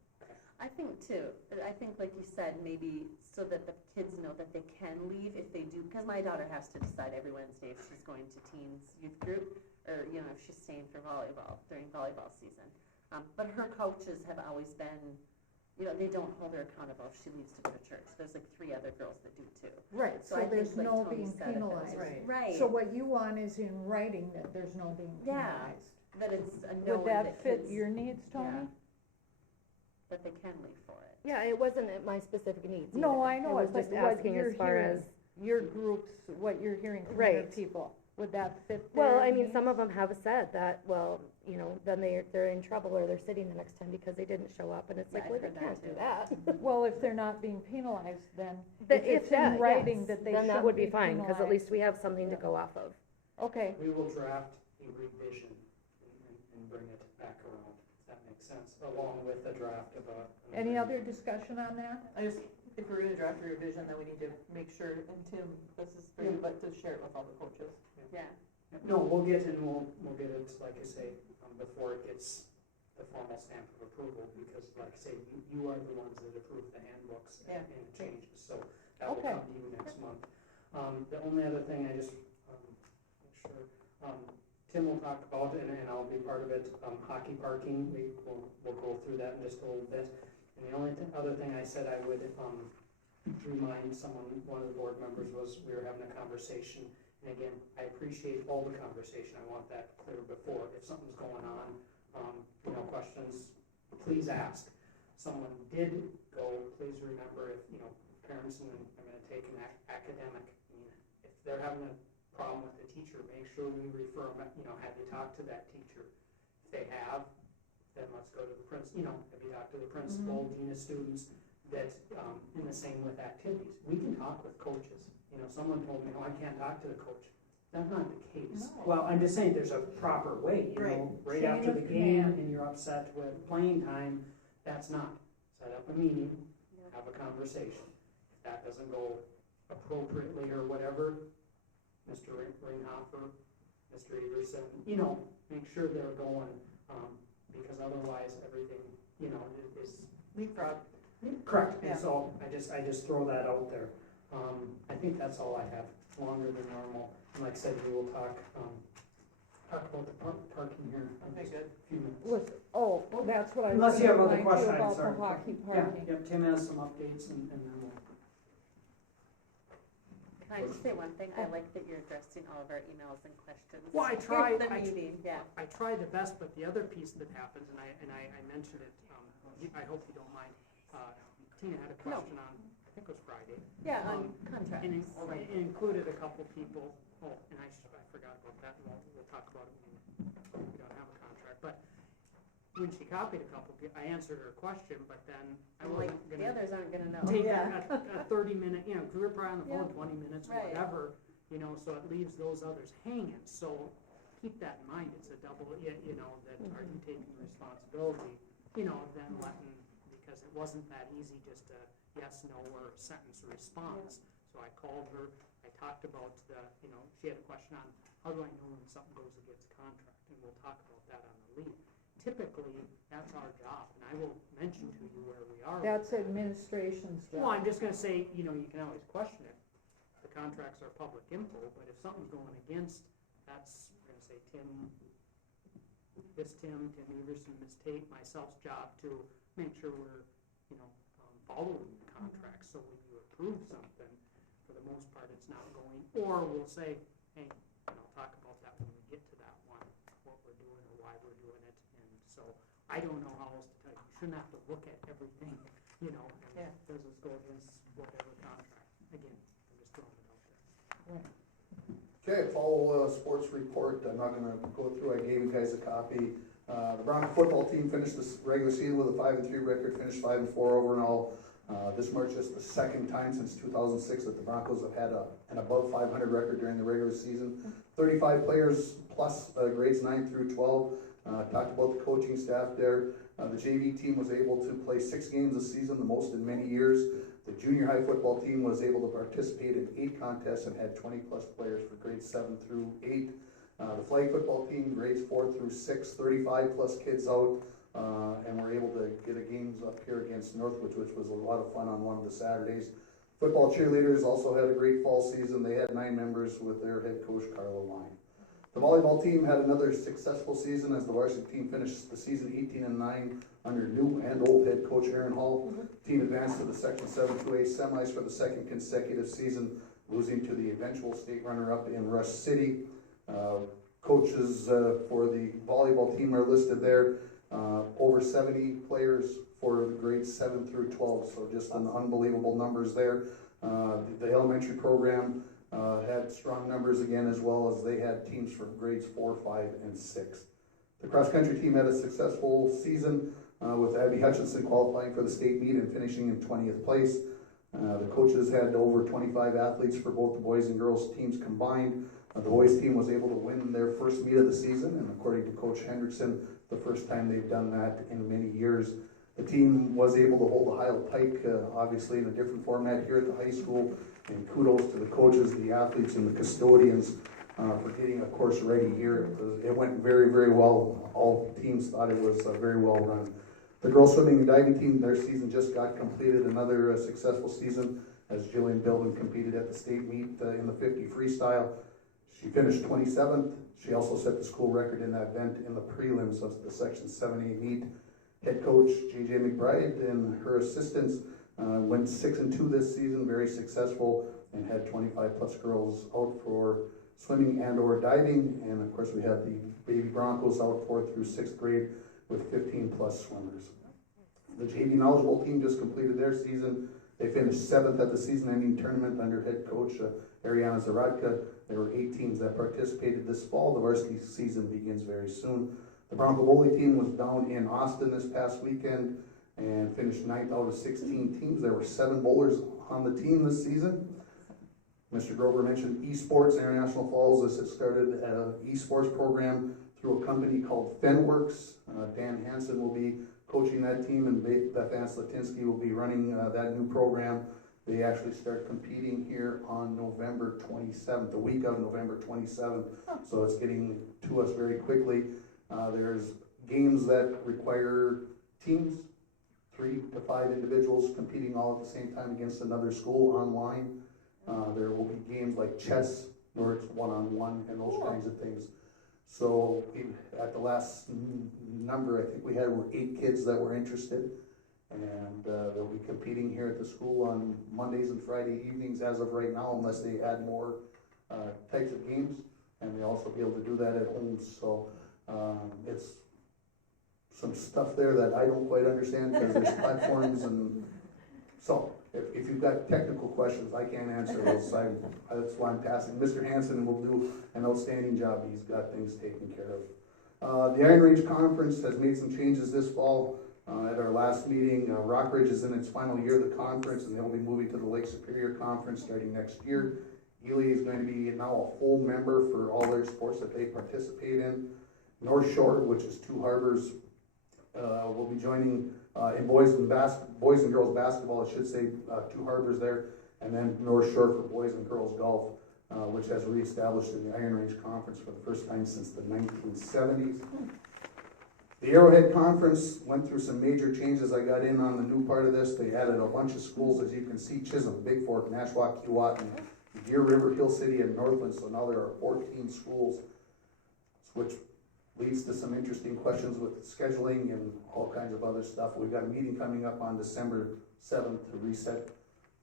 I think too, I think like you said, maybe so that the kids know that they can leave if they do, because my daughter has to decide every Wednesday if she's going to teens youth group, or, if she's staying for volleyball during volleyball season. But her coaches have always been, they don't hold her accountable if she leaves to go to church. There's like 3 other girls that do too. Right, So so I think, there's like no Tony being said, if it was- penalized. Right. Right, So what you want is in writing that there's no being Yeah. penalized. that it's a knowing Would that fit kids- your needs, Tony? Yeah. That they can leave for it. Yeah, it wasn't at my specific needs No, either. I know I it, was but just what asking you're as far hearing, as, your groups, what you're hearing from Right. other people, would that fit their well, I mean, needs? some of them have said that, well, then they're in trouble or they're sitting the next time because they didn't show up, and it's Yeah, like, I've well, they heard that can't do too. that. Well, if they're not being penalized, then But if it's in that, writing yes, that they then that shouldn't would be be fine, because at penalized. least we have something to go off of. Okay, we will draft a revision and bring it back around, if that makes sense, along with a draft of a. any other discussion on that? I just, if we're gonna draft a revision, then we need to make sure, and Tim, this is for you, but to share it with all the coaches. Yeah. No, we'll get it, like I say, before it gets the formal stamp of approval, because like I say, you are the ones that approve the handbooks Yeah. and changes, so that will Okay. come to you next month. The only other thing I just, make sure, Tim will talk about, and I'll be part of it, hockey parking, we'll go through that in just a little bit. And the only other thing I said I would, remind someone, one of the board members was, we were having a conversation, and again, I appreciate all the conversation, I want that clear before, if something's going on, questions, please ask. Someone did go, please remember if, parents and I'm gonna take an academic, if they're having a problem with the teacher, make sure we refer them, have you talked to that teacher? If they have, then let's go to the have you talked to the principal, dean of students, that, and the same with activities. We can talk with coaches. Someone told me, oh, I can't talk to the coach. That's not the case. No. Well, I'm just saying there's a proper way, right Chain after of the game command. and you're upset with playing time, that's not. Set up a meeting, have a conversation. If that doesn't go appropriately or whatever, Mr. Ringhofer, Mr. Everson, make sure they're going, because otherwise everything, is Leapfrog. correct. Yeah. And so I just throw that out there. I think that's all I have, longer than normal. And like I said, we will talk about the parking here in Okay, just good. a few minutes. That's what I was Unless you have other gonna questions, remind you I'm about sorry. the hockey Yeah, parking. yep, Tim has some updates and then we'll. Can I just say one thing? I like that you're addressing all of our emails and questions. Well, I Here's try- the I- meeting, yeah. I try the best, but the other piece that happens, and I mentioned it, I hope you don't mind, Tina had a question on, I think it was Friday. Yeah, on And contracts. it included a couple people, and I forgot about that, and we'll talk about it when we don't have a contract, but when she copied a couple people, I answered her question, but then I I'm like, wasn't the gonna others aren't gonna know. take Yeah. a 30-minute, because we were probably on the phone Yeah. 20 minutes or Right. whatever, so it leaves those others hanging, so keep that in mind, it's a double, that are you taking responsibility, then letting, because it wasn't that easy, just a yes, no, or sentence response. So I called her, I talked about the, she had a question on, how do I know when something goes against contract, and we'll talk about that on the lead. Typically, that's our job, and I will mention to you where we are. That's with that. administration's Well, job. I'm just gonna say, you can always question it. The contracts are public info, but if something's going against, that's, we're gonna say Tim Everson, Ms. Tate, myself's job to make sure we're, following the contracts. So when you approve something, for the most part, it's not going, or we'll say, hey, and I'll talk about that when we get to that one, what we're doing or why we're doing it. And so I don't know how else to tell you. You shouldn't have to look at everything, and does this go against whatever contract? Again, I'm just throwing it out there. Okay, fall sports report, I'm not gonna go through, I gave you guys a copy. The Bronco football team finished this regular season with a 5-3 record, finished 5-4 overall. This marks just the second time since 2006 that the Broncos have had an above 500 record during the regular season. 35 players plus grades 9 through 12. Talked about the coaching staff there. The JV team was able to play 6 games this season, the most in many years. The junior high football team was able to participate in 8 contests and had 20 plus players for grades 7 through 8. The flag football team, grades 4 through 6, 35 plus kids out, and were able to get a games up here against Northwich, which was a lot of fun on one of the Saturdays. Football cheerleaders also had a great fall season. They had 9 members with their head coach, Carlo Line. The volleyball team had another successful season as the varsity team finished the season 18-9 under new and old head coach Aaron Hall. Team advanced to the Section 7-2A semis for the second consecutive season, losing to the eventual state runner-up in Rush City. Coaches for the volleyball team are listed there. Over 70 players for grades 7 through 12, so just an unbelievable numbers there. The elementary program had strong numbers again, as well as they had teams for grades 4, 5, and 6. The cross-country team had a successful season with Abby Hutchinson qualifying for the state meet and finishing in 20th place. The coaches had over 25 athletes for both the boys and girls teams combined. The boys team was able to win their first meet of the season, and according to Coach Hendrickson, the first time they've done that in many years. The team was able to hold the Heil Pike, obviously in a different format here at the high school, and kudos to the coaches, the athletes, and the custodians for getting a course ready here. It went very, very well. All teams thought it was very well run. The girls swimming and diving team, their season just got completed, another successful season as Jillian Bilden competed at the state meet in the 50 freestyle. She finished 27th. She also set the school record in that event in the prelims of the Section 7A meet. Head coach JJ McBride and her assistants went 6-2 this season, very successful, and had 25 plus girls out for swimming and or diving. And of course we had the baby Broncos out 4th through 6th grade with 15 plus swimmers. The JV knowledgeable team just completed their season. They finished 7th at the season-ending tournament under head coach Ariana Zaradka. There were 8 teams that participated this fall. The varsity season begins very soon. The Bronco bowling team was down in Austin this past weekend and finished 9th out of 16 teams. There were 7 bowlers on the team this season. Mr. Grover mentioned esports. International Falls has started an esports program through a company called FenWorks. Dan Hansen will be coaching that team, and Beth Ann Slatinsky will be running that new program. They actually start competing here on November 27th, the week of November 27th. So it's getting to us very quickly. There's games that require teams, 3 to 5 individuals competing all at the same time against another school online. There will be games like chess, where it's one-on-one and those kinds of things. So at the last number, I think we had 8 kids that were interested, and they'll be competing here at the school on Mondays and Friday evenings as of right now, unless they add more types of games, and they also be able to do that at home. So it's some stuff there that I don't quite understand because there's platforms, and so if you've got technical questions, I can't answer those. That's why I'm passing. Mr. Hansen will do an outstanding job. He's got things taken care of. The Iron Range Conference has made some changes this fall. At our last meeting, Rockridge is in its final year of the conference, and they'll be moving to the Lake Superior Conference starting next year. Ely is going to be now a full member for all their sports that they participate in. North Shore, which is Two Harbors, will be joining in boys and girls basketball, I should say, Two Harbors there, and then North Shore for boys and girls golf, which has reestablished in the Iron Range Conference for the first time since the 1970s. The Arrowhead Conference went through some major changes. I got in on the new part of this. They added a bunch of schools, as you can see: Chisholm, Big Fork, Nashwauk, Keewatin, Deer River, Hill City, and Northland. So now there are 14 schools, which leads to some interesting questions with scheduling and all kinds of other stuff. We've got a meeting coming up on December 7th to reset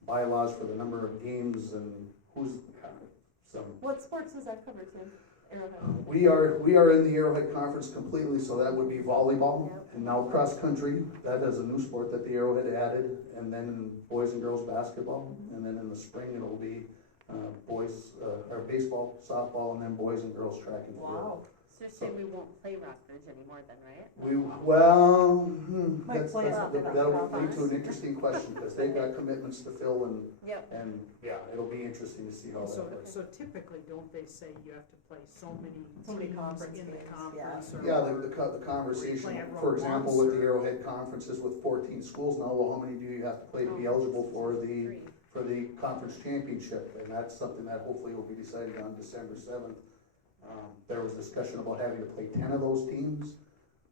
bylaws for the number of games and who's some. What sports does that cover, Tim? Arrowhead? We are in the Arrowhead Conference completely, so that would be volleyball. Yep. And now cross country. That is a new sport that the Arrowhead added, and then boys and girls basketball, and then in the spring it'll be or baseball, softball, and then boys and girls track and field. Wow. So say we won't play Rockridge anymore then, right? Might play us. That'll lead to an interesting question, because they've got commitments to fill, and Yep. yeah, it'll be interesting to see how that works. So typically, don't they say you have to play so many many teams conference in the games, conference? Or Yeah, the conversation, Play it for example, with the once, or- Arrowhead conferences with 14 schools now, well, how many do you have to play to be eligible for the conference championship? And that's something that hopefully will be decided on December 7th. There was discussion about having to play 10 of those teams,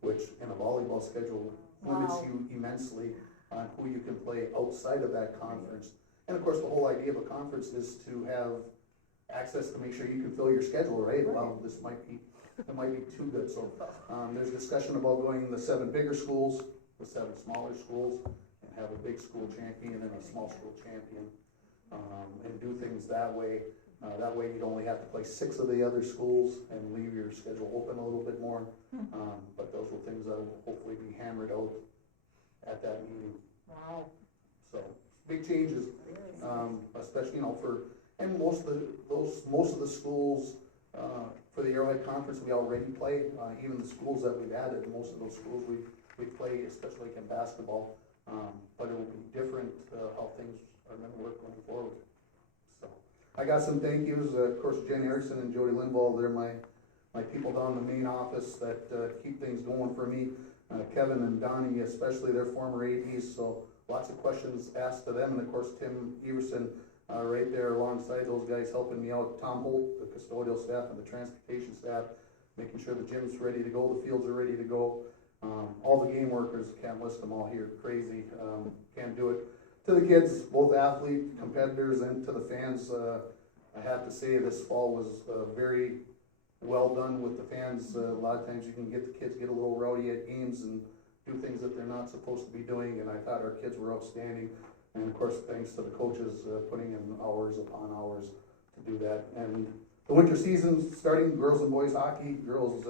which in a volleyball schedule limits Wow. you immensely on who you can play outside of that conference. And of course, the whole idea of a conference is to have access to make sure you can fill your schedule, right? Well, it might be too good. So there's discussion about going the 7 bigger schools, the 7 smaller schools, and have a big school champion and a small school champion, and do things that way. That way you'd only have to play 6 of the other schools and leave your schedule open a little bit more. But those are things that will hopefully be hammered out at that meeting. Wow. So big changes, especially and most of the schools for the Arrowhead Conference we already play. Even the schools that we've added, most of those schools we play, especially like in basketball. But it will be different how things are going to work going forward. So I got some thank yous. Of course, Jen Erickson and Jody Lindvall, they're my people down in the main office that keep things going for me. Kevin and Donnie, especially their former ADs, so lots of questions asked to them, and of course Tim Everson, right there alongside those guys helping me out, Tom Holt, the custodial staff and the transportation staff, making sure the gym's ready to go, the fields are ready to go. All the game workers, can't list them all here, crazy, can't do it. To the kids, both athlete, competitors, and to the fans, I have to say this fall was very well done with the fans. A lot of times you can get the kids get a little rowdy at games and do things that they're not supposed to be doing, and I thought our kids were outstanding. And of course, thanks to the coaches putting in hours upon hours to do that. And the winter season starting, girls and boys hockey, girls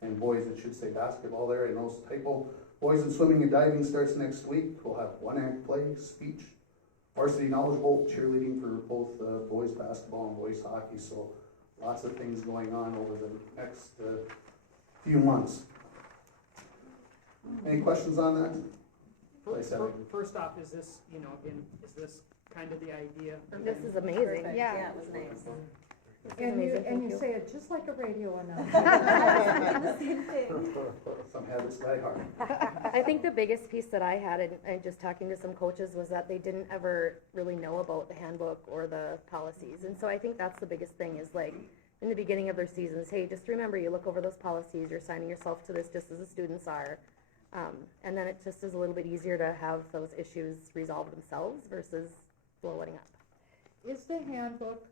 and boys, it should say basketball there, I know it's a typo. Boys in swimming and diving starts next week. We'll have one act play, speech, varsity knowledge bowl, cheerleading for both boys basketball and boys hockey. So lots of things going on over the next few months. Any questions on that? First off, is this, again, is this kind of the idea? This is amazing, Perfect. yeah. Yeah, it was nice. This is And amazing, thank you you. say it just like a radio announcer. Some habits die hard. I think the biggest piece that I had, and just talking to some coaches, was that they didn't ever really know about the handbook or the policies. And so I think that's the biggest thing is like, in the beginning of their seasons, hey, just remember, you look over those policies, you're signing yourself to this just as the students are. And then it just is a little bit easier to have those issues resolve themselves versus blowing up. Is the handbook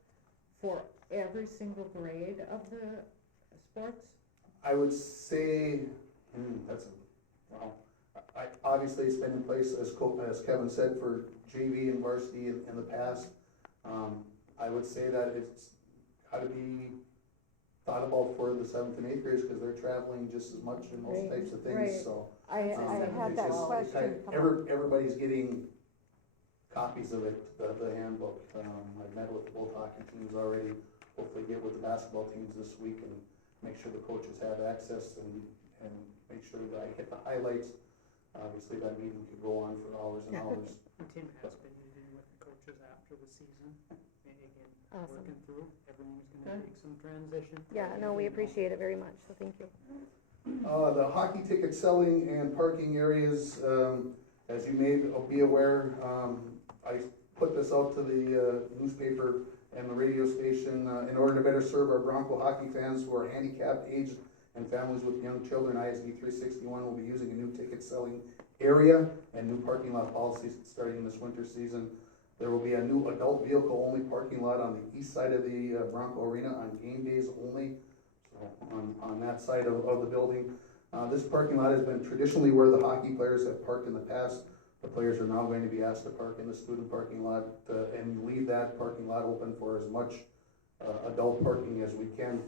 for every single grade of the sports? I would say, wow. Obviously, it's been in place, as Kevin said, for JV and varsity in the past. I would say that it's got to be thought about for the 7th and 8th graders, because they're traveling just as much in most types of things, Right. so. I had that question come up. Everybody's getting copies of it, the handbook. I've met with both hockey teams already, hopefully get with the basketball teams this week and make sure the coaches have access and make sure that I hit the highlights. Obviously, that meeting could go on for hours and hours. Tim has been meeting with the coaches after the season, and again, Awesome. working through, everyone's gonna take some transition. Yeah, no, we appreciate it very much, so thank you. The hockey ticket selling and parking areas, as you may be aware, I put this out to the newspaper and the radio station in order to better serve our Bronco hockey fans who are handicapped, aged, and families with young children. ISD 361 will be using a new ticket selling area and new parking lot policies starting this winter season. There will be a new adult vehicle only parking lot on the east side of the Bronco Arena on game days only. On that side of the building. This parking lot has been traditionally where the hockey players have parked in the past. The players are now going to be asked to park in the student parking lot and leave that parking lot open for as much adult parking as we can.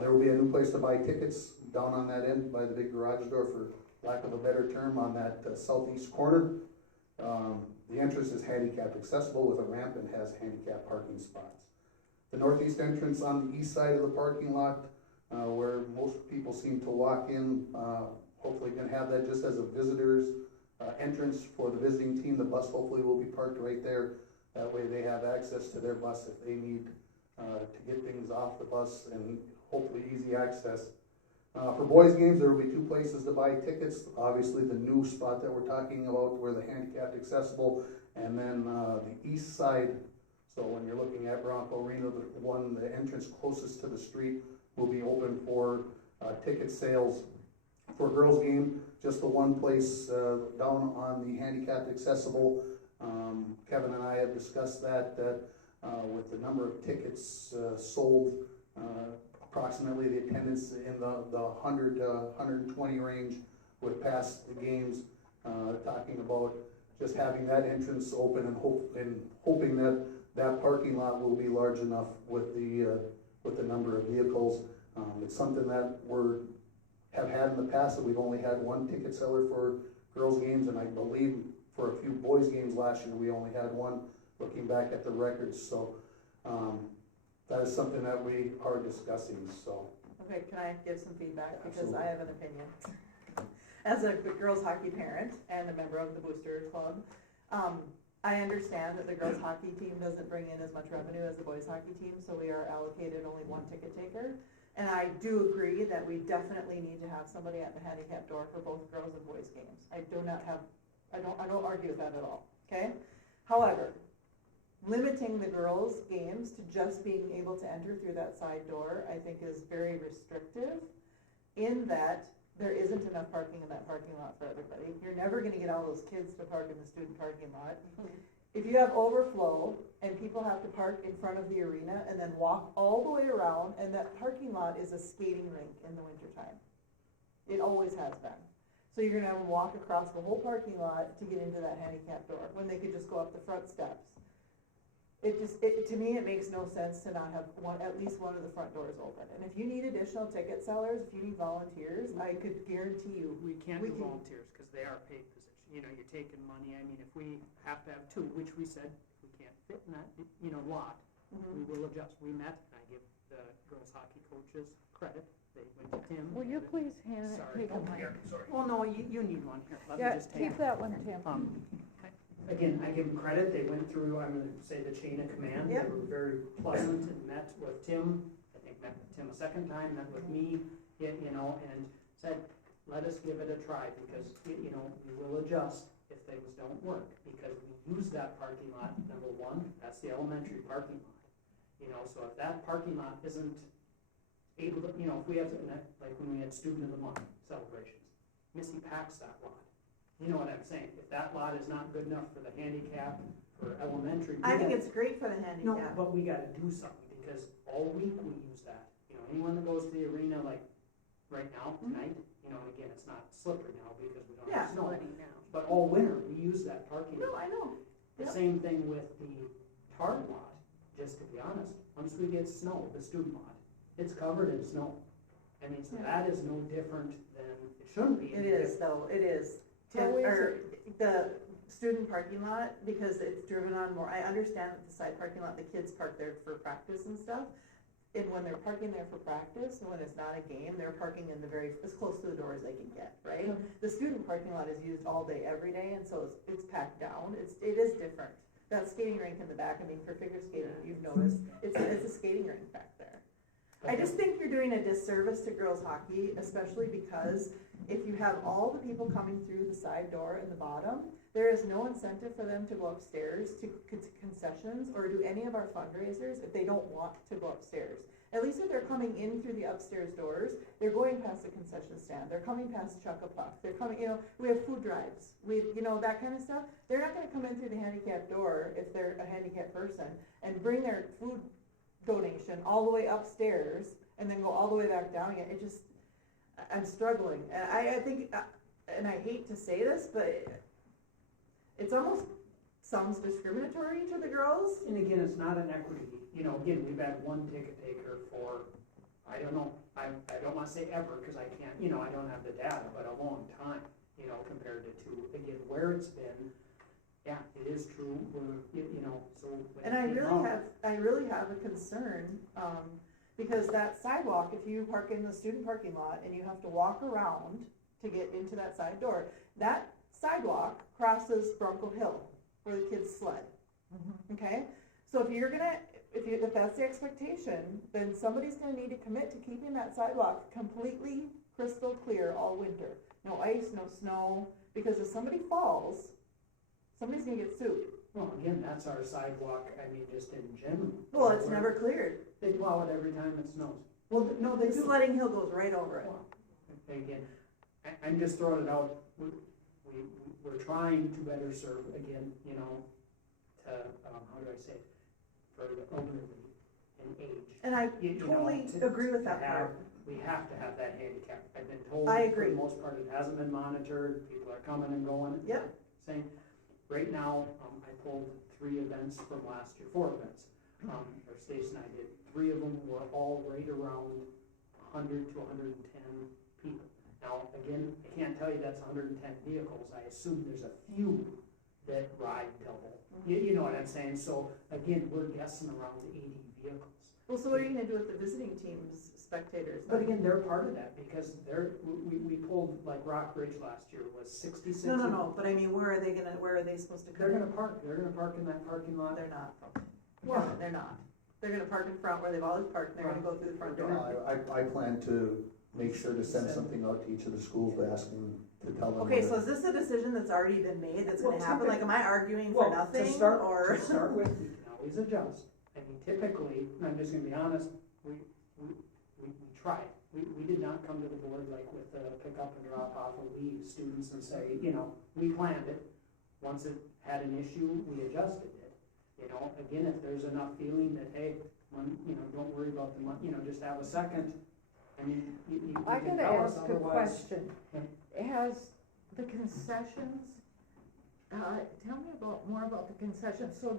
There will be a new place to buy tickets down on that end by the big garage door, for lack of a better term, on that southeast corner. The entrance is handicap accessible with a ramp and has handicap parking spots. The northeast entrance on the east side of the parking lot, where most people seem to walk in, hopefully going to have that just as a visitor's entrance for the visiting team. The bus hopefully will be parked right there. That way they have access to their bus if they need to get things off the bus, and hopefully easy access. For boys games, there will be 2 places to buy tickets. Obviously the new spot that we're talking about where the handicapped accessible, and then the east side. So when you're looking at Bronco Arena, the entrance closest to the street will be open for ticket sales. For girls game, just the one place down on the handicapped accessible. Kevin and I have discussed that with the number of tickets sold, approximately the attendance in the 100 to 120 range with past games, talking about just having that entrance open and hoping that that parking lot will be large enough with the number of vehicles. It's something that have had in the past, that we've only had one ticket seller for girls games, and I believe for a few boys games last year we only had one, looking back at the records. So that is something that we are discussing. So Okay, can I give some feedback? Because Absolutely. I have an opinion. As a girls hockey parent and a member of the Booster Club, I understand that the girls hockey team doesn't bring in as much revenue as the boys hockey team, so we are allocated only one ticket taker. And I do agree that we definitely need to have somebody at the handicap door for both girls and boys games. I don't argue with that at all, okay? However, limiting the girls' games to just being able to enter through that side door, I think is very restrictive in that there isn't enough parking in that parking lot for everybody. You're never gonna get all those kids to park in the student parking lot. If you have overflow and people have to park in front of the arena and then walk all the way around, and that parking lot is a skating rink in the wintertime. It always has been. So you're gonna have them walk across the whole parking lot to get into that handicap door, when they could just go up the front steps. To me, it makes no sense to not have at least one of the front doors open. And if you need additional ticket sellers, if you need volunteers, I could guarantee you. We can't do volunteers, because they are paid positions. You know, you're taking money, I mean, if we have to have two, which we said, if we can't fit in that, lot, we will adjust. We met, and I give the girls' hockey coaches credit, they went to Tim. Will you please hand, Sorry, take a mic? here, sorry. Well, no, you need one here, let me Yeah, just take keep that one, Tim. Again, I give them credit, they went through, I'm gonna say the chain of command, Yep. they were very pleasant and met with Tim, I think met with Tim a second time, met with me, and said, let us give it a try, because, we will adjust if things don't work, because we use that parking lot, number one, that's the elementary parking lot. So if that parking lot isn't able to, if we have, like when we had Student of the Month celebrations, Missy packs that lot. You know what I'm saying? If that lot is not good enough for the handicap, for elementary. I think it's great for the No, handicap. but we gotta do something, because all week we use that. Anyone that goes to the arena, like, right now, tonight, and again, it's not slippery now because we don't have snow. But all winter, we use that parking lot. No, I know. The Yep. same thing with the tar lot, just to be honest. Once we get snow, the student lot, it's covered in snow. I mean, so that is no different than, it shouldn't be. It is, though, it is. How is Or the student parking lot, because it's driven on more, I understand that the side parking lot, the kids park there for practice and stuff. And when they're parking there for practice, and when it's not a game, they're parking in as close to the door as they can get, right? The student parking lot is used all day, every day, and so it's packed down, it is different. That skating rink in the back, I mean, for figure skating, you've noticed, it's a skating rink back there. I just think you're doing a disservice to girls hockey, especially because if you have all the people coming through the side door in the bottom, there is no incentive for them to go upstairs to concessions or do any of our fundraisers if they don't want to go upstairs. At least if they're coming in through the upstairs doors, they're going past the concession stand, they're coming past Chuck a Puck, they're coming, we have food drives, that kind of stuff. They're not gonna come in through the handicap door if they're a handicapped person and bring their food donation all the way upstairs and then go all the way back down again. I'm struggling. And I think, and I hate to say this, but it's almost sounds discriminatory to the girls. And again, it's not an equity, again, we've had one ticket taker for, I don't know, I don't wanna say ever, cause I can't, I don't have the data, but a long time, compared to, again, where it's been. Yeah, it is true, so. And I really have a concern, because that sidewalk, if you park in the student parking lot and you have to walk around to get into that side door, that sidewalk crosses Bronco Hill, where the kids sled, okay? So if that's the expectation, then somebody's gonna need to commit to keeping that sidewalk completely crystal clear all winter. No ice, no snow, because if somebody falls, somebody's gonna get sued. Well, again, that's our sidewalk, I mean, just in general. Well, it's never cleared. They plow it every time it snows. Well, no, they do. Sledding Hill goes right over it. Well, again, I'm just throwing it out, we're trying to better serve, again, to, how do I say it, for the elderly and age. And I totally agree with that part. We have to have that handicap. I've been told. I agree. For the most part, it hasn't been monitored, people are coming and going. Yep. Saying, right now, I pulled 3 events from last year, 4 events, or Stacy and I did. 3 of them were all right around 100 to 110 people. Now, again, I can't tell you that's 110 vehicles, I assume there's a few that ride double. You know what I'm saying? So, again, we're guessing around 80 vehicles. Well, so what are you gonna do with the visiting team's spectators? But again, they're part of that, because we pulled, like Rock Ridge last year was 66. No, but I mean, where are they supposed to come? They're gonna park in that parking lot. They're not. Well, They're not. They're gonna park in front where they've always parked, and they're gonna go through the front door. I plan to make sure to send something out to each of the schools asking to tell them. Okay, so is this a decision that's already been made, that's gonna Well, happen, like, am I arguing Well, for nothing, to start, or? to start with, we can always adjust. I mean, typically, and I'm just gonna be honest, we tried. We did not come to the board like with a pick up and drop off of leave students and say, you know, we planned it. Once it had an issue, we adjusted it. You know, again, if there's enough feeling that, hey, you know, don't worry about the money, you know, just have a second. I mean, you I can gotta tell us ask a otherwise. question. Has the concessions, tell me more about the concessions. So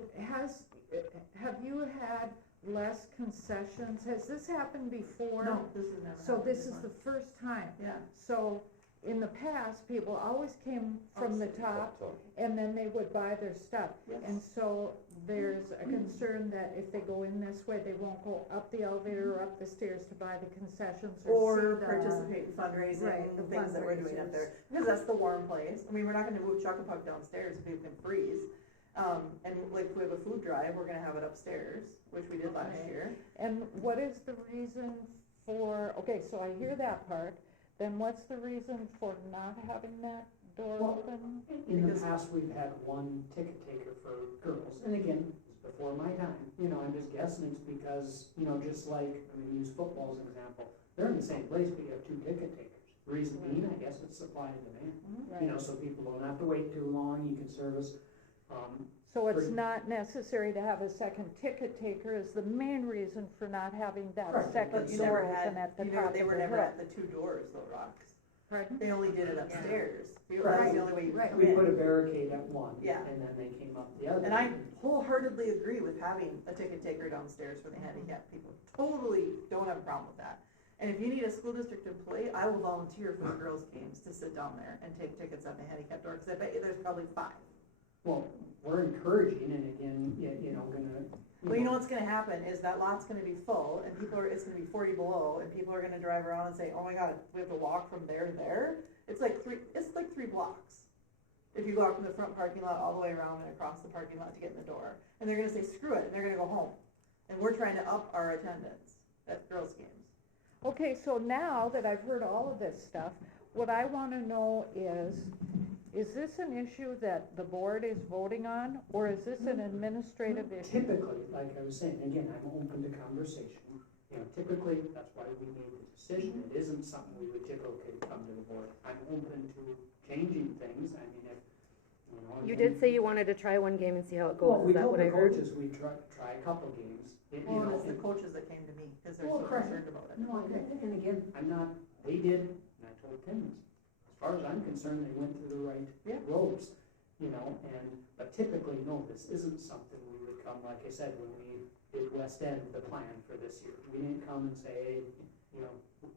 have you had less concessions? Has this happened before? No, this is never. So happened this is before. the first time. Yeah. So in the past, people always came from the top and then they would buy their stuff. Yes. And so there's a concern that if they go in this way, they won't go up the elevator or up the stairs to buy the concessions or see Or the. participate in fundraising, Right, the things that we're doing up there, because that's the warm place. I mean, we're not gonna move Chuck a Puck downstairs if people can freeze. And like, if we have a food drive, we're gonna have it upstairs, which we did last year. And what is the reason for, okay, so I hear that part, then what's the reason for not having that door Well, open? In the Because- past, we've had one ticket taker for girls, and again, it's before my time, you know, I'm just guessing it's because, you know, just like, I'm gonna use football as an example, they're in the same place, but you have two ticket takers. Reason being, I guess it's supply and demand, you know, so people don't have to wait too long, you can service, So it's for- not necessary to have a second ticket taker is the main reason for not having that Correct. second But you door never open had, at the you top never, of the they hill. were never at the two doors though, Rocks. Pardon? They only did it upstairs. That was Right. the only way you could come we put a in. barricade at one, Yeah. and then they came up the other. And I wholeheartedly agree with having a ticket taker downstairs for the handicapped people. Totally don't have a problem with that. And if you need a school district employee, I will volunteer for the girls' games to sit down there and take tickets at the handicapped door, because I bet you there's probably 5. Well, we're encouraging, and again, you know, gonna. Well, you know what's gonna happen is that lot's gonna be full, and it's gonna be 40 below, and people are gonna drive around and say, oh my god, we have to walk from there to there? It's like 3 blocks. If you go out from the front parking lot all the way around and across the parking lot to get in the door. And they're gonna say, screw it, and they're gonna go home. And we're trying to up our attendance at girls' games. Okay, so now that I've heard all of this stuff, what I wanna know is this an issue that the board is voting on, or is this an administrative issue? Typically, like I was saying, again, I'm open to conversation. You know, typically, that's why we made the decision. It isn't something we would typically come to the board. I'm open to changing things. I mean, if, you know. You again- did say you wanted to try one game and see how it Well, goes, we is that told what the I heard? coaches we'd try a couple games. You Well, know, it's the and- coaches that came to me, because they're Well, so correct. concerned about it. No, and again, I'm not, they did, and I told Tim this. As far as I'm concerned, they went through the right Yeah. ropes, you know, but typically, no, this isn't something we would come, like I said, when we did West End, the plan for this year. We didn't come and say, hey, you know,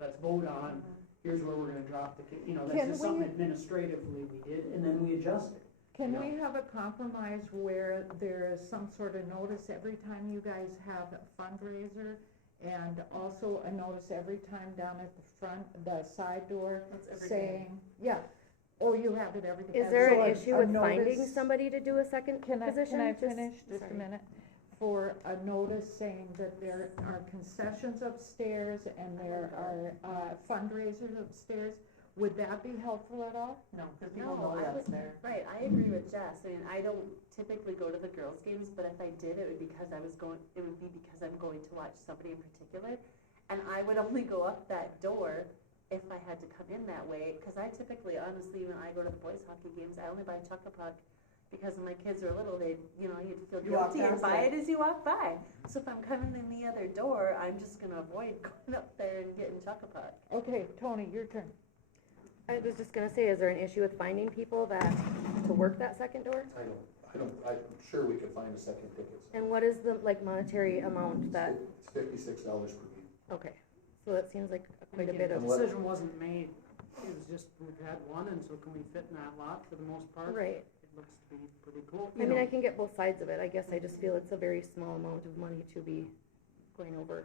let's vote on, here's where we're gonna drop the, you know, that's Can just we- something administratively we did, and then we adjusted. Can we have a compromise where there is some sort of notice every time you guys have a fundraiser? And also a notice every time down at the front, the side door, That's every game. saying, yeah, oh, you have it every. Is there So an a- issue a with finding notice- somebody to do a second Can position? I Just- finish just a sorry. minute? For a notice saying that there are concessions upstairs and there are fundraisers upstairs, would that be helpful at all? No, because people No, know I that's would- there. Right, I agree with Jess. I mean, I don't typically go to the girls' games, but if I did, it would be because I'm going to watch somebody in particular. And I would only go up that door if I had to come in that way, because I typically, honestly, when I go to the boys' hockey games, I only buy Chuck-a-Puck because when my kids are little, you'd feel You walk guilty and past buy it. it as you walk by. So if I'm coming in the other door, I'm just gonna avoid going up there and getting Chuck-a-Puck. Okay, Tony, your turn. I was just gonna say, is there an issue with finding people to work that second door? I'm sure we could find a second ticket. And what is the, like, monetary amount that, It's $56 per game. okay, so that seems like quite a Again, bit the of, decision wasn't made, it was just, we've had one, and so can we fit in that lot for the most part? right. It looks to be pretty cool. I mean, I can get both sides of it, I guess I just feel it's a very small amount of money to be going over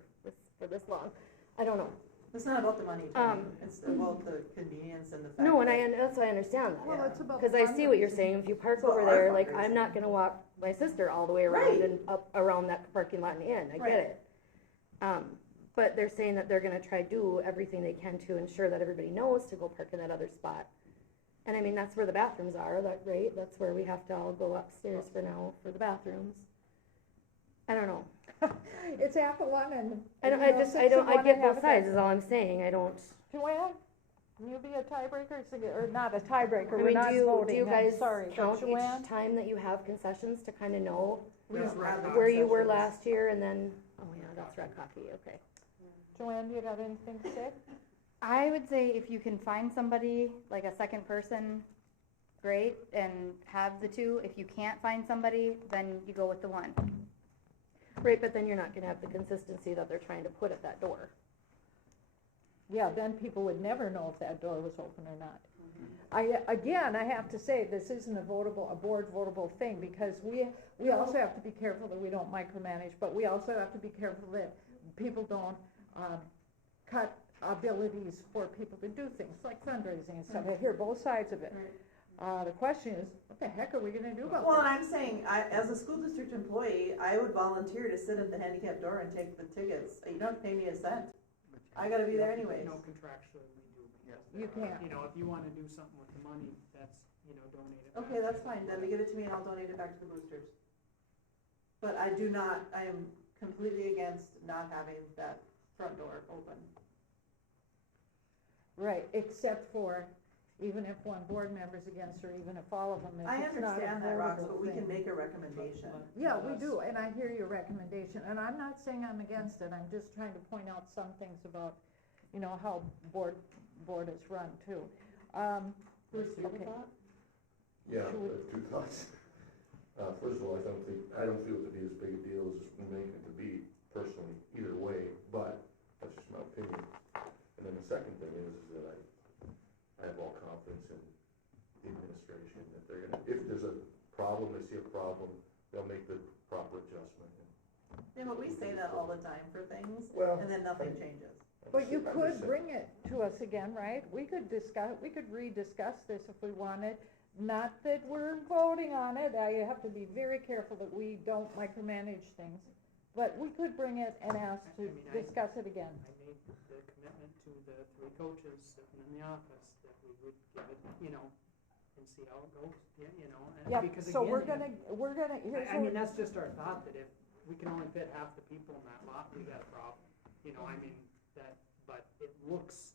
for this long. I don't know. It's not about the money, Tony. It's about the convenience and the fact No, and that. that's why I understand that. Well, it's about. Cause I see what you're saying, if you park It's about over our there, like, fundraising. I'm not gonna walk my sister all the way around Right. and up around that parking lot and in, I Right. get it. But they're saying that they're gonna try to do everything they can to ensure that everybody knows to go park in that other spot. And I mean, that's where the bathrooms are, right, that's where we have to all go upstairs for now, for the bathrooms. I don't know, It's half of one and. I you know, 6 of I one get and half both of sides, that. is all I'm saying, I don't. Joanne, can you be a tiebreaker, or not a tiebreaker, I we're mean, not do voting, you I'm guys sorry, but count Joanne? each time that you have concessions to kinda know There's rec where you were concessions. last year and then, oh yeah, that's rec hockey, okay. Joanne, you got anything to say? I would say if you can find somebody, like a second person, great, and have the two. If you can't find somebody, then you go with the one. Right, but then you're not gonna have the consistency that they're trying to put at that door. Yeah, then people would never know if that door was open or not. I have to say, this isn't a board votable thing, because we also have to be careful that we don't micromanage, but we also have to be careful that people don't, cut abilities for people to do things, like fundraising and stuff. I hear both sides of it. The question is, what the heck are we gonna do about Well, and this? I'm saying, as a school district employee, I would volunteer to sit at the handicap door and take the tickets. You don't have to pay me a cent. I gotta be there anyways. No, contractually, we do. You can't. You know, if you wanna do something with the money, that's, donate it. Okay, that's fine, then give it to me and I'll donate it back to the boosters. But I am completely against not having that front door open. Right, except for, even if one board member's against, or even if all of them, if I it's not a understand that, Rox, votable but we thing. can make a recommendation. Yeah, we do, and I hear your recommendation, and I'm not saying I'm against it, I'm just trying to point out some things about, how board is run too. Bruce, you have a Okay. thought? Yeah, Should we- two thoughts. First of all, I don't feel it to be as big a deal as we make it to be personally, either way, but that's just my opinion. And then the second thing is that I have all confidence in the administration, that they're gonna, if there's a problem, they see a problem, they'll make the proper adjustment. Yeah, but we say that all the time for things, Well, and then nothing changes. But you I'm could just saying. bring it to us again, right? We could rediscuss this if we wanted, not that we're voting on it, I have to be very careful that we don't micromanage things. But we could bring it and ask to discuss it again. I made the commitment to the 3 coaches sitting in the office that we would give it, and see how it goes, and Yeah, because so again, we're gonna, here's I mean, what, that's just our thought, that if we can only fit half the people in that lot, we got a problem. But it looks,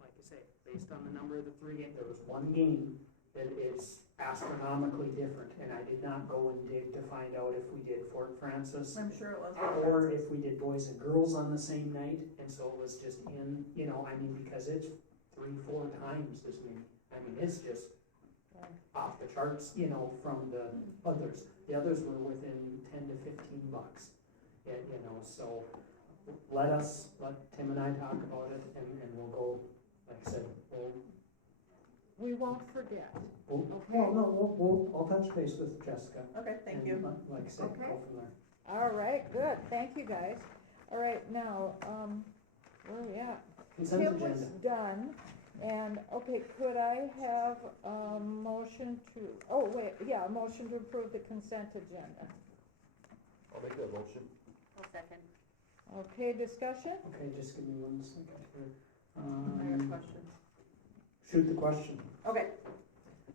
like you say, based on the number of the 3 games. There was one game that is astronomically different, and I did not go and dig to find out if we did Fort Francis I'm sure it was. or if we did boys and girls on the same night, and so it was just because it's 3-4 times as many. It's just off the charts, from the others. The others were within $10 to $15. So let Tim and I talk about it, and we'll go, like I said, we won't forget. I'll touch base with Jessica. Okay, thank and you. Like I said, Okay. go from there. All right, good, thank you guys. All right, now, where are we at? Consent Tim was agenda. done, and, okay, could I have a motion a motion to approve the consent agenda? I'll make that motion. I'll second. Okay, discussion? Okay, just give me 1 second here. I have questions. Shoot the question. Okay,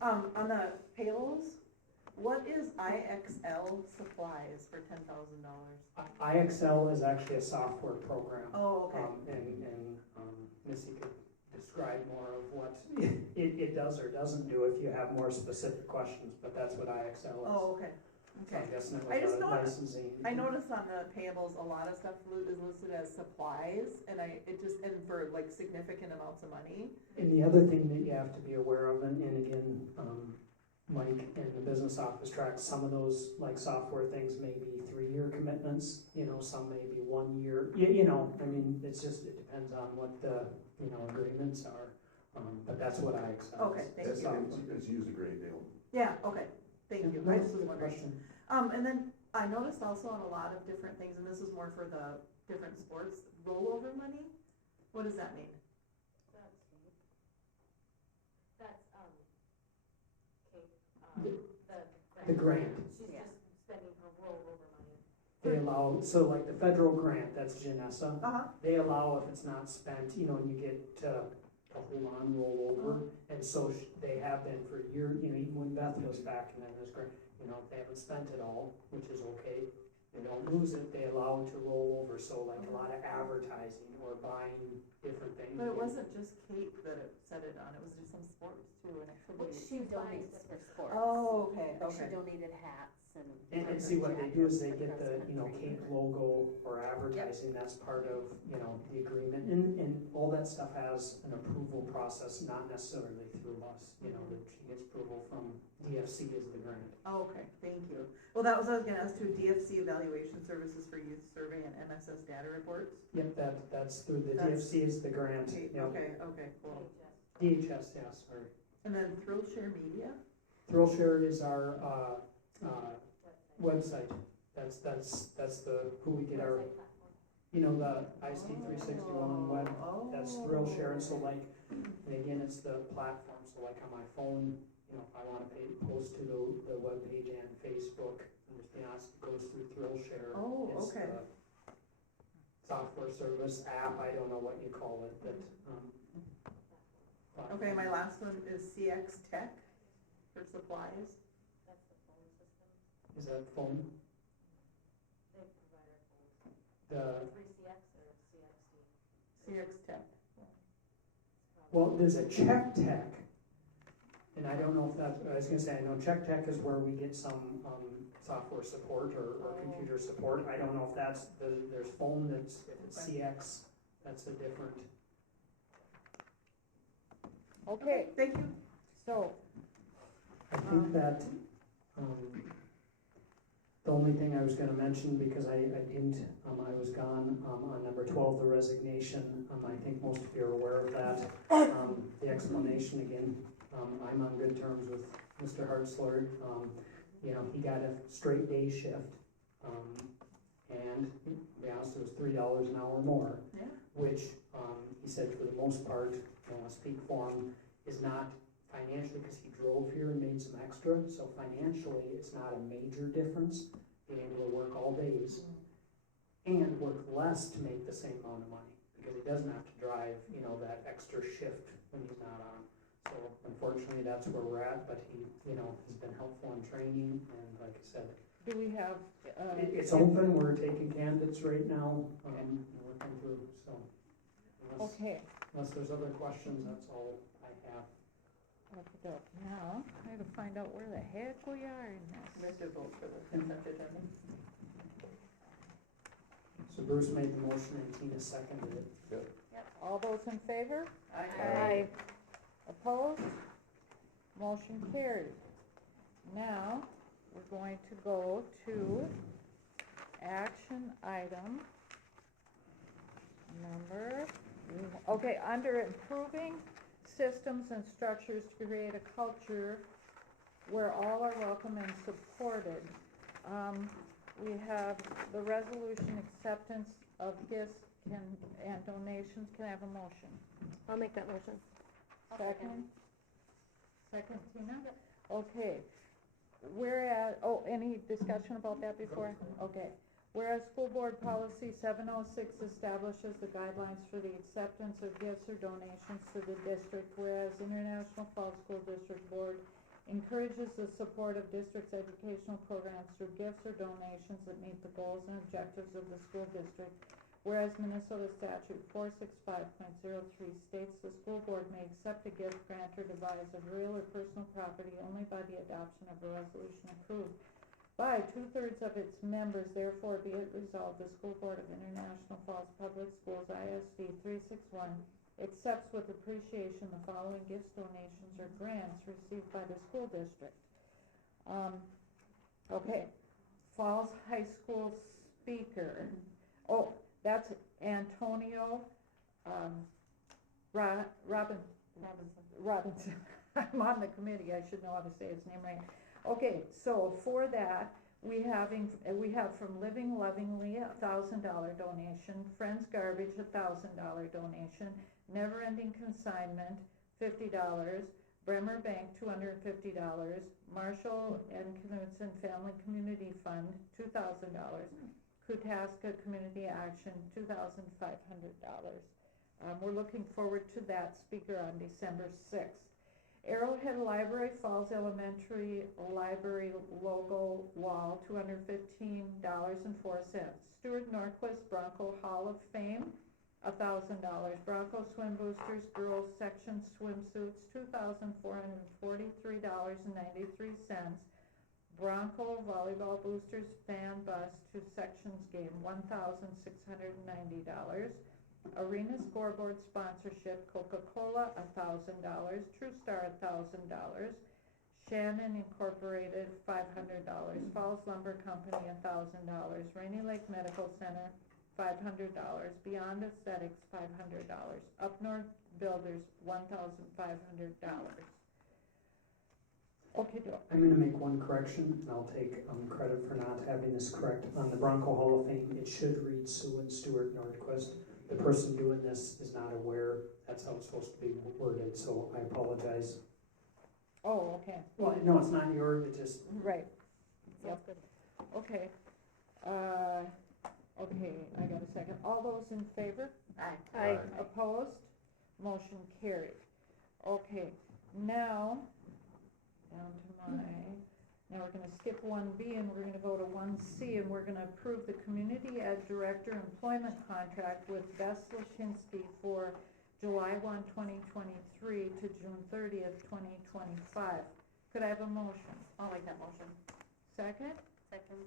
on the payrolls, what is IXL supplies for $10,000? IXL is actually a software program. Oh, okay. Missy could describe more of what it does or doesn't do if you have more specific questions, but that's what IXL is. Oh, okay, So I'm okay. guessing it I was just a noticed- licensing. I noticed on the payables, a lot of stuff is listed as supplies, and for like significant amounts of money. And the other thing that you have to be aware of, and again, Mike and the business office tracks some of those, like software things may be 3-year commitments, some may be 1 year, it depends on what the, agreements are. But that's what IXL is. Okay, thank It's, you. it's used a great deal. Yeah, okay, thank you. I just was Good wondering. question. And then I noticed also on a lot of different things, and this is more for the different sports, rollover money. What does that mean? That's, Kate, The grant. She's just spending her rollover money. They allow, so like the federal grant, that's Janessa, Uh-huh. they allow if it's not spent, you know, and you get to hold on, roll over. And so they have been for years, you know, even when Beth was back and then this grant, you know, if they haven't spent it all, which is okay, they don't lose it, they allow it to roll over. So like a lot of advertising or buying different things. But it wasn't just Kate that it said it on, it was just some sports too, and it could Well, be. she donates for sports. Oh, okay, Like, she okay. donated hats and. And see what they do is they jackets get the, for you know, cross-country. Cape logo or advertising, that's part of, you know, the agreement. And all that stuff has an approval process, not necessarily through us, you know, that she gets approval from DFC as the grant. Oh, okay, thank you. Well, that was what I was gonna ask too, DFC evaluation services for youth survey and MSS data reports. Yep, that's through the That's- DFC is the grant, Okay, yep. okay, cool. DHS, yeah, sorry. And then Thrillshare Media? Thrillshare is our, website. That's the, who we get our, you know, the ISD 361 web. That's Thrillshare, and so like, and again, it's the platform, so like on my phone, you know, if I wanna post to the webpage and Facebook, and you know, it goes through Thrillshare. Oh, It's okay. the software service app, I don't know what you call it, that, Okay, my last one is CX Tech for supplies. That's the phone system. Is that phone? They provide our phones. The, 3CX or CXD? CX Tech. well, there's a Check Tech, and I don't know if that's, I was gonna say, I know Check Tech is where we get some, software support or computer support. I don't know if that's, there's phone that's, if it's CX, that's a different. Okay, Thank you. so, I think that, the only thing I was gonna mention, because I didn't, I was gone, on number 12, the resignation, I think most of you are aware of that. The explanation again, I'm on good terms with Mr. Hartzler. You know, he got a straight day shift, and to be honest, it was $3 an hour more, Yeah. which, he said for the most part, speak for him, is not financially, because he drove here and made some extra, so financially, it's not a major difference, being able to work all days and work less to make the same amount of money, because he doesn't have to drive, you know, that extra shift when he's not on. So unfortunately, that's where we're at, but he, you know, has been helpful in training, and like I said, do we have, it's open, we're taking candidates right now, and working through, so. okay, Unless there's other questions, that's all I have. okey-doke. Now, I gotta find out where the heck we are in this. We have to vote for the consent agenda. So Bruce made the motion and Tina seconded it. All those in favor? Aye. Opposed? Motion carried. Now, we're going to go to action item number, okay, under improving systems and structures to create a culture where all are welcome and supported. We have the resolution acceptance of gifts and donations. Can I have a motion? I'll make that motion. Second? Second, Tina? Okay. Whereas, any discussion about that before? Okay. Whereas school board policy 706 establishes the guidelines for the acceptance of gifts or donations to the district, whereas International Falls School District Board encourages the support of district's educational programs through gifts or donations that meet the goals and objectives of the school district. Whereas Minnesota Statute 465.03 states the school board may accept a gift, grant, or devise of real or personal property only by the adoption of a resolution approved by 2/3 of its members. Therefore, be it resolved, the School Board of International Falls Public Schools, ISD 361, accepts with appreciation the following gifts, donations, or grants received by the school district. Okay, Falls High School speaker. Oh, that's Antonio Robinson. I'm on the committee, I should know how to say his name right. Okay, so for that, we have from Living Lovingly $1,000 donation, Friends Garbage $1,000 donation, Never Ending Consignment $50, Bremer Bank $250, Marshall and Knudsen Family Community Fund $2,000, Kutaska Community Action $2,500. We're looking forward to that speaker on December 6th. Arrowhead Library, Falls Elementary Library logo wall, $215.04. Stuart Norquist Bronco Hall of Fame, $1,000. Bronco Swim Boosters Girls Section Swimsuits, $2,443.93. Bronco Volleyball Boosters Fan Bus to Sections Game, $1,690. Arena Scoreboard Sponsorship, Coca-Cola, $1,000. True Star, $1,000. Shannon Incorporated, $500. Falls Lumber Company, $1,000. Rainy Lake Medical Center, $500. Beyond Aesthetics, $500. Up North Builders, $1,500. Okay, Joe. I'm gonna make one correction, and I'll take credit for not having this correct. On the Bronco Hall of Fame, it should read Sue and Stuart Nordquist. The person doing this is not aware that's how it's supposed to be worded, so I apologize. Oh, okay. Well, no, it's not yours, it just, Right. Sounds good. Okay. Okay, I got a second. All those in favor? Aye. Opposed? Motion carried. Okay, now, down to now we're gonna skip 1B and we're gonna go to 1C, and we're gonna approve the Community Ed Director Employment Contract with Bess Lashinsky for July 1, 2023 to June 30th, 2025. Could I have a motion? I'll make that motion. Second? Second.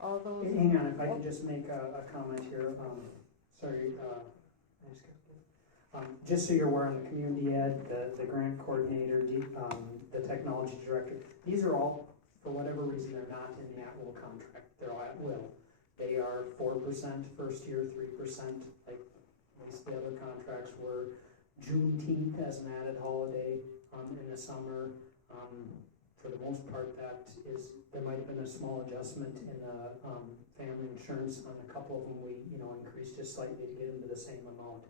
All those. hang on, if I can just make a comment here, sorry, I just got- just so you're aware, on the community ed, the grant coordinator, the technology director, these are all, for whatever reason, they're not in the at-will contract, they're all at-will. They are 4% first year, 3%, like at least the other contracts were. Juneteenth as an added holiday in the summer. For the most part, that is, there might have been a small adjustment in the family insurance on a couple of them. We, increased just slightly to get into the same amount.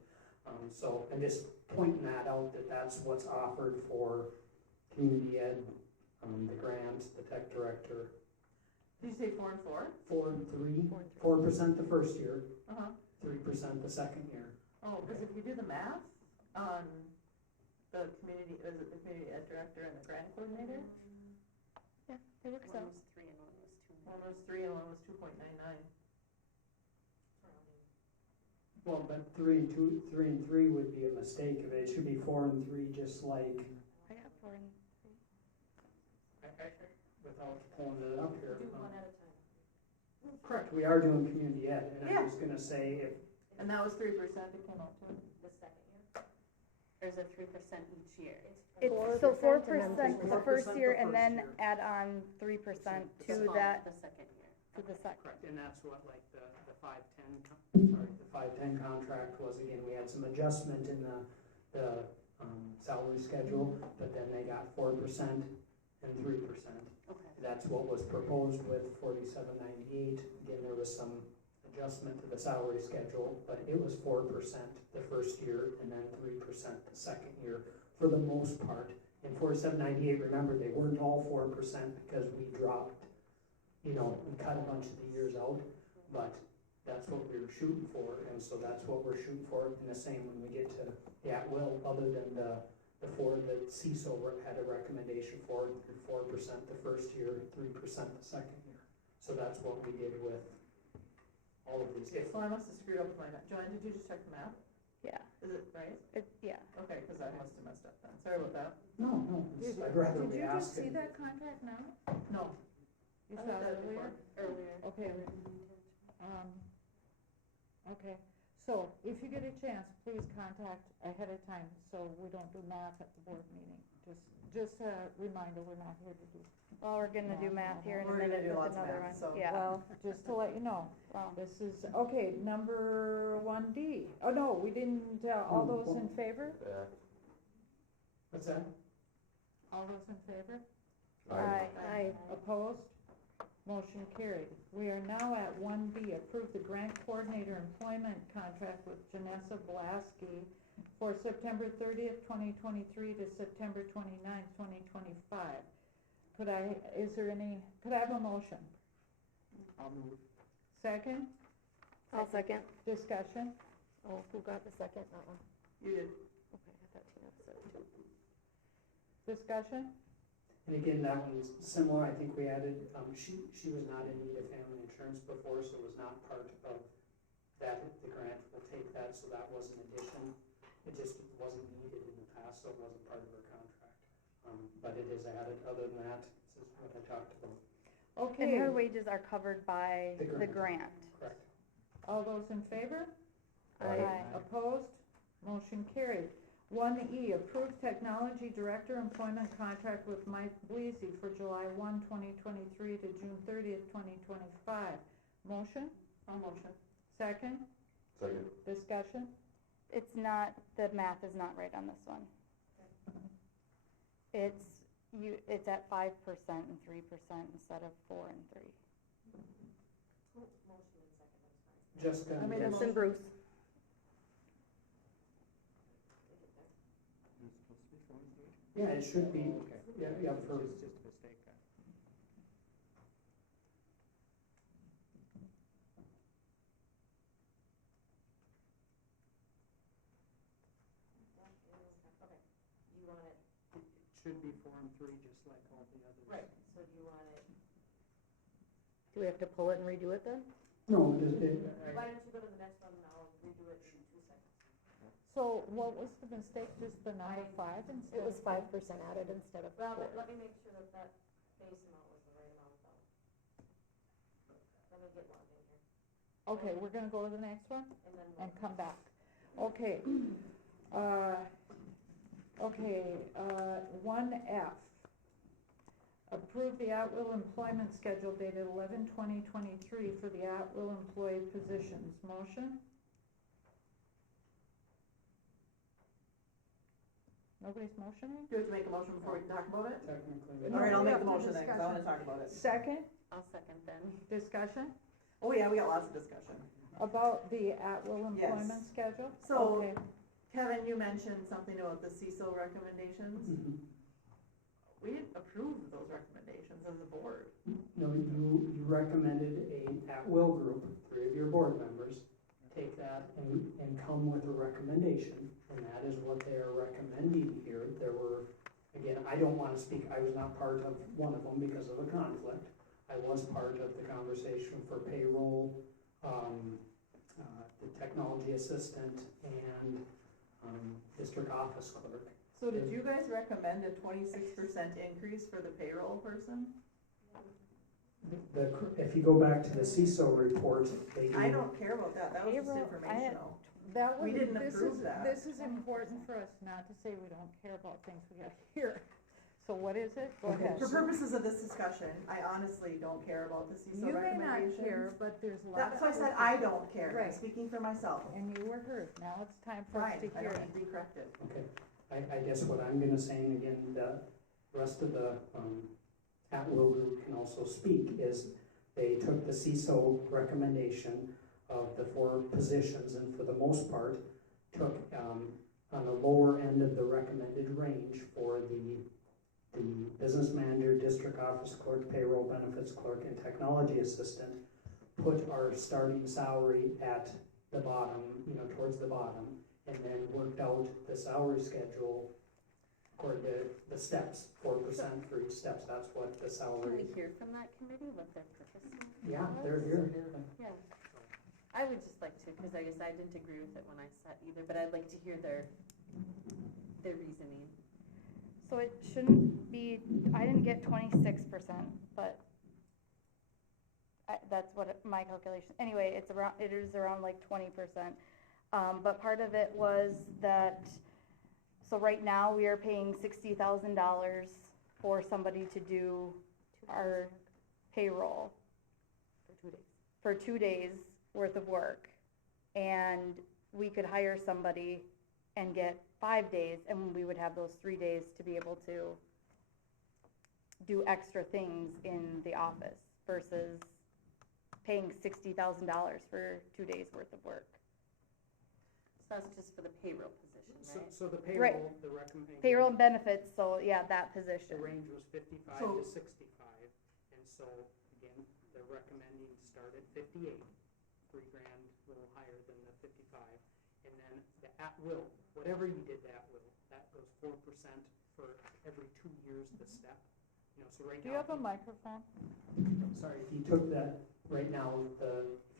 So I'm just pointing that out, that's what's offered for community ed, the grant, the tech director. Did you say 4 and 4? 4 and 3, 4% the first year, Uh-huh. 3% the second year. Oh, because if you do the math on the community, is it the community ed director and the grant coordinator? Yeah, it works One out. was 3 and one was 2. One was 3 and one was 2.99. Well, but 3 and 3 would be a mistake of it. It should be 4 and 3, just like, I got 4 and without pulling it up here. Do one at a time. Correct, we are doing community ed, and Yeah. I'm just gonna say, if, And that was 3% it came out to? The second year? Or is it 3% each year? It's, so 4% the 4% first the year, first and then year. add on 3% The to small, that, The second year. to the second. Correct, and that's what, like, the 5-10, sorry, the 5-10 contract was, again, we had some adjustment in the salary schedule, but then they got 4% and 3%. Okay. That's what was proposed with 4798. Again, there was some adjustment to the salary schedule, but it was 4% the first year and then 3% the second year for the most part. In 4798, remember, they weren't all 4% because we dropped, we cut a bunch of the years out, but that's what we were shooting for, and so that's what we're shooting for. And the same when we get to the at-will, other than the 4 that CISO had a recommendation for, 4% the first year, 3% the second year. So that's what we did with all of these. So I must have screwed up with my math. Joanne, did you just check the math? Yeah, Is it right? yeah. Okay, because I must have messed up then. Sorry about that. No, I'd rather Did be you just see asking. that contract now? No. You I saw looked at it it before. earlier? Earlier. Okay. Okay, so if you get a chance, please contact ahead of time, so we don't do math at the board meeting. Just a reminder, we're not here to do. Well, we're gonna do math here in a We're gonna minute do with lots of another math, one, so- yeah. Well, just to let you know, Well, this is, okay, number 1D. Oh, no, we didn't, all those in favor? Yeah. What's that? All those in favor? aye. Aye. Opposed? Motion carried. We are now at 1B, approve the grant coordinator employment contract with Janessa Blasky for September 30th, 2023 to September 29th, 2025. Could I have a motion? I'll move. Second? I'll second. Discussion? Oh, who got the second? You did. Okay, I thought Tina said it too. Discussion? And again, that one's similar, I think we added, she was not in need of family insurance before, so it was not part of that, the grant will take that, so that was an addition. It just wasn't needed in the past, so it wasn't part of her contract. But it is added, other than that, this is what I talked about. Okay. And her wages are covered by the grant. Correct. All those in favor? Aye. Opposed? Motion carried. 1E, approved technology director employment contract with Mike Bleasy for July 1, 2023 to June 30th, 2025. Motion? I'll motion. Second? Second. Discussion? It's not, the math is not right on this one. It's at 5% and 3% instead of 4 and 3. Just, I made a Justin Bruce. yeah, it should be, yeah, for, It's just a mistake. You want it, It should be Form 3, just like all the others. right, so do you want it, Do we have to pull it and redo it then? no, why don't you go to the next one and I'll redo it in 2 seconds. So what was the mistake, just the number 5 instead? It was 5% added instead of Well, 4. but let me make sure that that base amount was the right amount though. Let me get logged in here, Okay, we're gonna go to the next one and then. and come back. Okay. 1F. Approve the at-will employment schedule dated 11/20/23 for the at-will employee positions. Motion? Nobody's motioning? Do we have to make a motion before we can talk about it? technically. All right, I'll we make have the to motion then, because I wanna talk about it. Second, I'll second then. discussion Oh, yeah, we got lots of discussion. about the at-will Yes. employment schedule? So- Okay. Kevin, you mentioned something about the CISO recommendations. Mhm. We didn't approve those recommendations as a board. No, you recommended a at-will group, 3 of your board members, take that and come with a recommendation, and that is what they are recommending here. There were, again, I don't want to speak, I was not part of one of them because of a conflict. I was part of the conversation for payroll, the technology assistant, and district office clerk. So did you guys recommend a 26% increase for the payroll person? If you go back to the CISO report, they I gave, don't care about that, that was just Payroll, informational. That We was, didn't this approve is, that. this is important for us not to say we don't care about things we gotta hear. So what is it? Go Okay. ahead. For purposes of this discussion, I honestly don't care about the CISO You may not recommendations. care, but there's a lot of. That's why I said other I people- don't care, I'm Right. speaking for myself. And you were heard, now it's time for us Fine, to I hear don't it. need to be corrected. okay, I guess what I'm gonna say, and again, the rest of the at-will group can also speak, is they took the CISO recommendation of the 4 positions, and for the most part, took on the lower end of the recommended range for the business manager, district office clerk, payroll benefits clerk, and technology assistant, put our starting salary at the bottom, towards the bottom, and then worked out the salary schedule according to the steps, 4% for each steps, that's what the Can salary. we hear from that committee what their purpose was? Yeah, they're here. Yeah, I would just like to, because I guess I didn't agree with it when I sat either, but I'd like to hear their reasoning. So it shouldn't be, I didn't get 26%, but that's what my calculation, anyway, it is around like 20%. But part of it was that, so right now we are paying $60,000 for somebody to do our payroll For 2 days. for 2 days worth of work. And we could hire somebody and get 5 days, and we would have those 3 days to be able to do extra things in the office. versus paying $60,000 for 2 days worth of work. So that's just for the payroll position, right? So the Right. payroll, the recommendation. Payroll and benefits, so yeah, that The position. range was 55 So- to 65, and so, again, they're recommending to start at 58, $3,000, a little higher than the 55. And then the at-will, whatever you did the at-will, that goes 4% for every 2 years the step. You know, so right now. Do you have a microphone? Sorry, if you took that, right now, if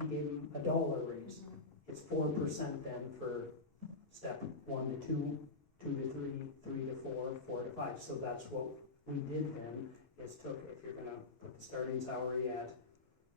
you gave them $1 raise, it's 4% then for step 1 to 2, 2 to 3, 3 to 4, 4 to 5. So that's what we did then, is took, if you're gonna put the starting salary at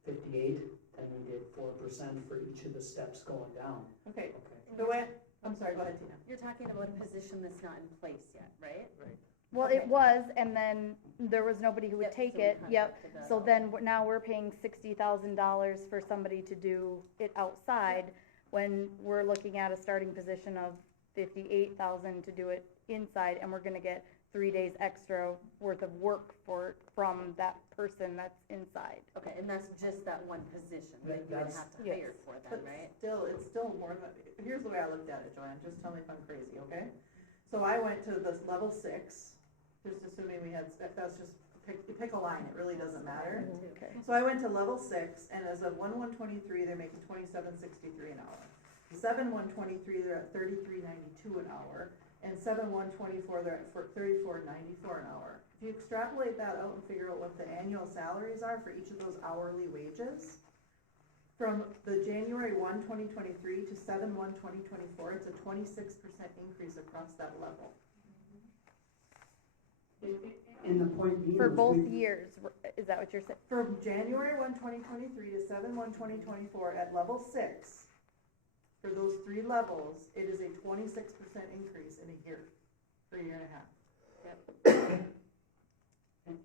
58, then we did 4% for each of the steps going down. Okay, Okay. the way, I'm sorry, go ahead, Tina. You're talking about a position that's not in place yet, right? Right. Well, Okay. it was, and then there was nobody who would Yep, take so we it, yep. contracted that So out. then, now we're paying $60,000 for somebody to do it outside, when we're looking at a starting position of $58,000 to do it inside, and we're gonna get 3 days extra worth of work from that person that's inside. Okay, and that's just that one position that you would That's- have to Yes. hire for But then, right? still, it's still more than, here's the way I looked at it, Joanne, just tell me if I'm crazy, okay? So I went to this level 6, just assuming we had, if that's just, pick a line, it really doesn't matter. Okay. So I went to level 6, and as of 1/1/23, they're making $27.63 an hour. 7/1/23, they're at $33.92 an hour, and 7/1/24, they're at $34.94 an hour. If you extrapolate that out and figure out what the annual salaries are for each of those hourly wages, from the January 1, 2023 to 7/1, 2024, it's a 26% increase across that level. And the point being. For is both we- years, is that what you're saying? From January 1, 2023 to 7/1, 2024 at level 6, for those 3 levels, it is a 26% increase in a year, for a year and a half.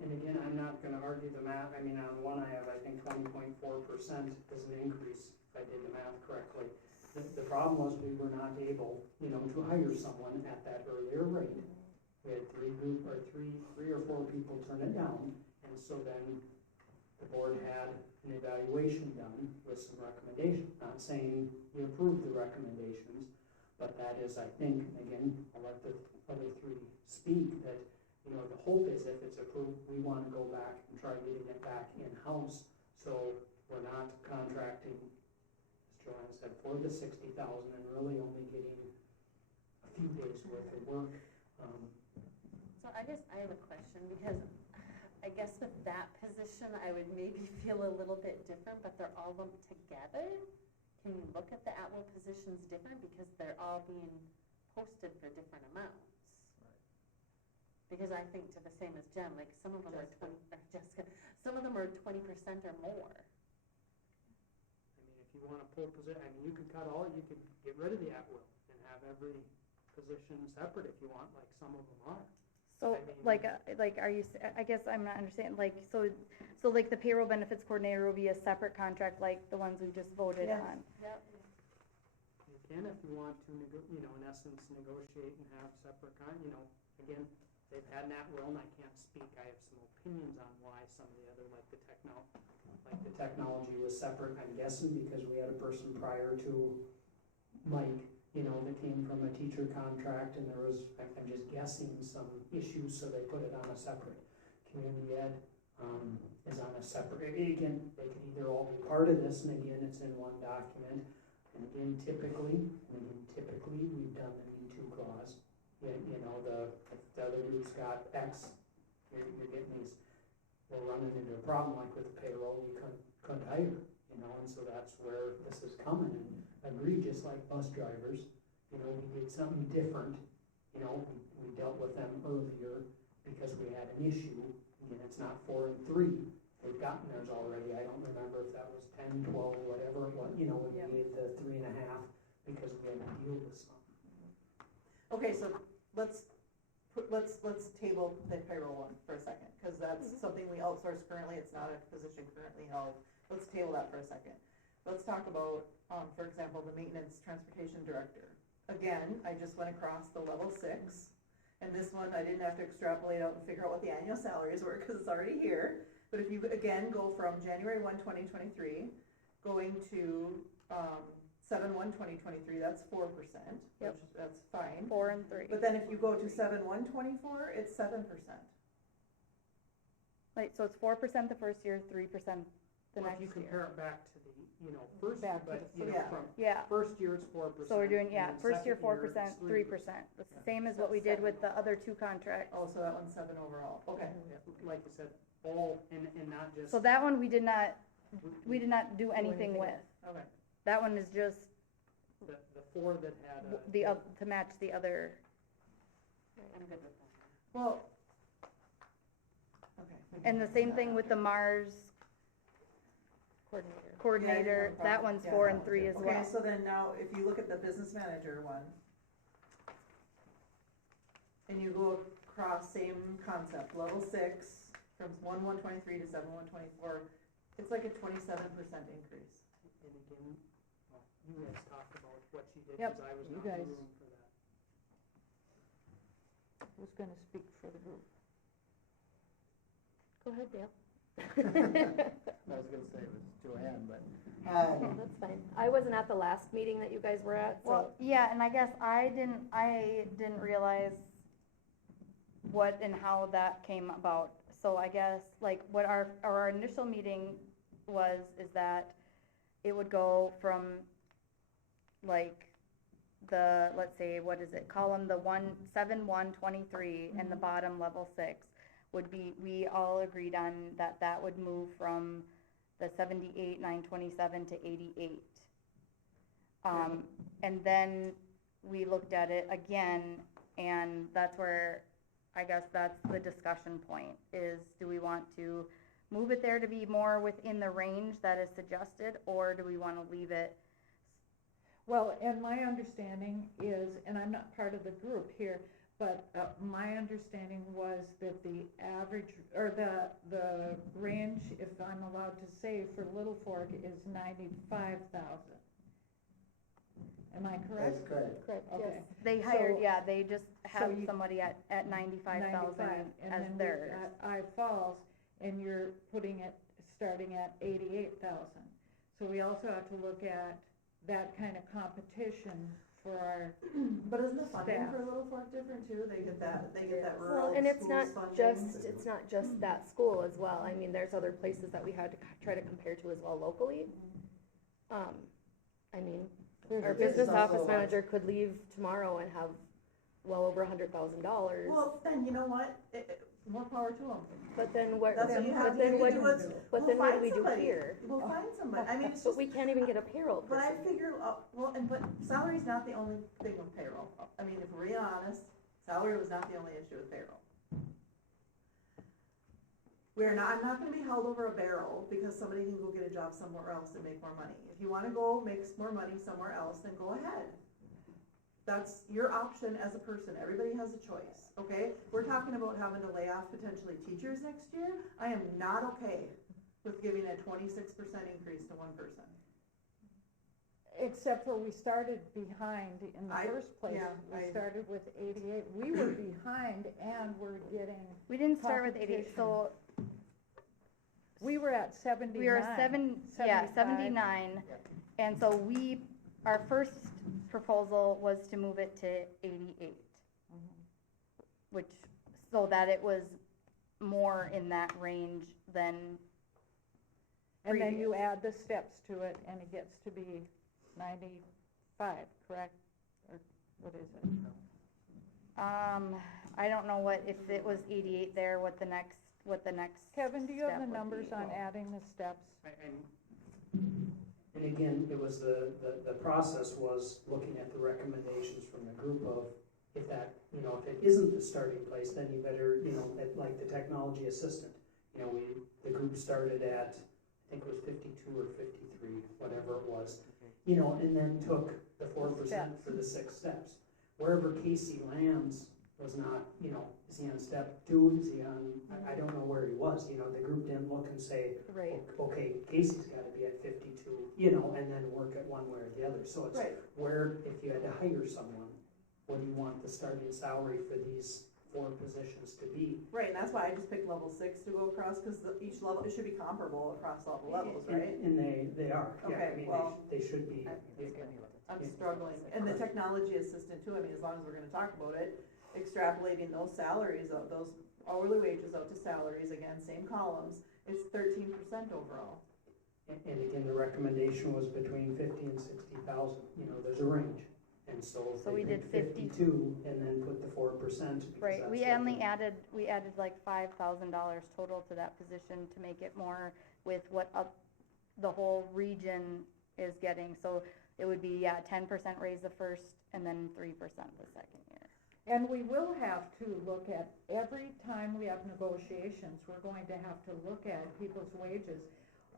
And again, I'm not gonna argue the math, I mean, on one I have, I think 20.4% is an increase, if I did the math correctly. The problem was we were not able, to hire someone at that earlier rate. We had three or four people turn it down, and so then the board had an evaluation done with some recommendations. Not saying we approved the recommendations, but that is, I think, and again, I'll let the other 3 speak, that the hope is if it's approved, we want to go back and try getting it back in-house. So we're not contracting, as Joanne said, for the 60,000 and really only getting a few days worth of work. So I guess I have a question, because I guess with that position, I would maybe feel a little bit different, but they're all lumped together. Can you look at the at-will positions different, because they're all being posted for different amounts? Because I think to the same as Jen, like some of them are 20, or Jessica, some of them are 20% or more. I mean, if you want to pull position, I mean, you could cut all, you could get rid of the at-will and have every position separate if you want, like some of them are. So, I mean- like, are you, I guess I'm not understanding, so like the payroll benefits coordinator will be a separate contract like the ones we just voted Yes. on? Yep. You can if you want to, in essence, negotiate and have separate again, they've had an at-will and I can't speak, I have some opinions on why some of the other, like the Technology was separate, I'm guessing, because we had a person prior to Mike, that came from a teacher contract, and there was, I'm just guessing, some issues, so they put it on a separate. Community ed is on a separate, again, they could either all be part of this, and again, it's in one document. And again, typically, we've done the Me Too clause. The other group's got X, you're getting these, we're running into a problem like with the payroll, we couldn't hire, and so that's where this is coming, and agree, just like bus drivers, we did something different, we dealt with them earlier because we had an issue, and it's not 4 and 3, they've gotten theirs already, I don't remember if that was 10, 12, whatever it was, when Yeah. we gave the 3.5, because we had to deal with something. Okay, so let's table the payroll one for a second, because that's something we outsource currently, it's not a position currently held. Let's table that for a second. Let's talk about, for example, the maintenance transportation director. Again, I just went across the level 6, and this one I didn't have to extrapolate out and figure out what the annual salaries were, because it's already here. But if you, again, go from January 1, 2023, going to 7/1/2023, that's 4%, Yep. which that's fine. 4 and 3. But then if you go to 7/1/24, it's 7%. Right, so it's 4% the first year, 3% the Well, next if you year. compare it back to the, first, Back to but, the first. from Yeah, first year it's 4%. so we're doing, and yeah, then first year second 4%, it's 3%. The Yeah. same as what we did with the other two contracts. Oh, so that one's 7 overall, okay. Yeah, like you said, all, and not just. So that one we did not do anything anything with. Okay. That one is just The four that had, to match the other. I'm good with that. Well, okay. And the same thing with the Mars Coordinator. coordinator, Yeah, that one's yeah, 4 that and one 3 too. as Okay, well. so then now, if you look at the business manager one, and you go across, same concept, level 6, from 1/1/23 to 7/1/24, it's like a 27% increase. and again, well, you guys talked about what she did, Yep, because I was you not in guys. the room for that. Who's gonna speak for the group? Go ahead, Dale. I was gonna say it was Joanne, but, That's fine. I wasn't at the last meeting that you guys were at, so. Well, yeah, and I guess I didn't realize what and how that came about. So I guess, like, what our initial meeting is that it would go from, like, let's say, what is it, column the 7/1/23 and the bottom level 6 would be, we all agreed on that would move from the 78,927 to 88. And then we looked at it again, and that's where, I guess that's the discussion point, is do we want to move it there to be more within the range that is suggested, or do we want to leave it? Well, and my understanding is, and I'm not part of the group here, but my understanding was that the average, or the range, if I'm allowed to say, for Little Fork is 95,000. Am I correct? That's correct. Correct, yes. Okay. They hired, So- yeah, they just have you- somebody at 95,000 95, and as then theirs. we've got I Falls, and you're putting it, starting at 88,000. So we also have to look at that kind of competition for our, But isn't the funding Staff. for Little Fork different too? They get that rural Well, and it's schools not funding. it's not just that school as well. I mean, there's other places that we had to try to compare to as well locally. I mean, our There's business also- office manager could leave tomorrow and have well over $100,000. Well, then, you know what? More power to them. But then what, That's what you have but to then do. what, We'll what find do we do somebody. here? We'll find somebody. I mean, it's But just, we can't even get a payroll but I person. figure, but salary's not the only thing with payroll. I mean, if we're being honest, salary was not the only issue with payroll. I'm not gonna be held over a barrel because somebody can go get a job somewhere else and make more money. If you wanna go make more money somewhere else, then go ahead. That's your option as a person. Everybody has a choice, okay? We're talking about having to lay off potentially teachers next year. I am not okay with giving a 26% increase to one person. except for we started behind in the first place. yeah, We started with 88, we were behind and we're getting, We didn't start with 88, so we were at 79. we were 79, 75. and so our first proposal was to move it to 88, which, so that it was more in that range than And then you previous. add the steps to it and it gets to be 95, correct? Or what is it? I don't know if it was 88 there, what the next Kevin, do you have step the would numbers be. on adding the steps? And again, it was the process was looking at the recommendations from the group of, if that, if it isn't the starting place, then you better, like the technology assistant. The group started at, I think it was 52 or 53, whatever it was, and then took the 4% for the 6 steps. Wherever Casey lands was not, is he on step 2? Is he on, I don't know where he was, the group didn't look and say, Right. okay, Casey's gotta be at 52, and then work at one way or the other. So it's Right. where, if you had to hire someone, what do you want the starting salary for these 4 positions to be. Right, and that's why I just picked level 6 to go across, because each level, it should be comparable across all the levels, right? And they are, yeah, Okay, I mean, well, they should be. I'm struggling, and the technology assistant too, I mean, as long as we're gonna talk about it, extrapolating those salaries of those hourly wages out to salaries, again, same columns, it's 13% overall. And again, the recommendation was between 50 and 60,000, you know, there's a range. And so if So they we did picked 52 and then put the 4%. because Right, that's we what only the- added, like $5,000 total to that position to make it more with what the whole region is getting. So it would be, 10% raise the first and then 3% the second year. And we will have to look at, every time we have negotiations, we're going to have to look at people's wages.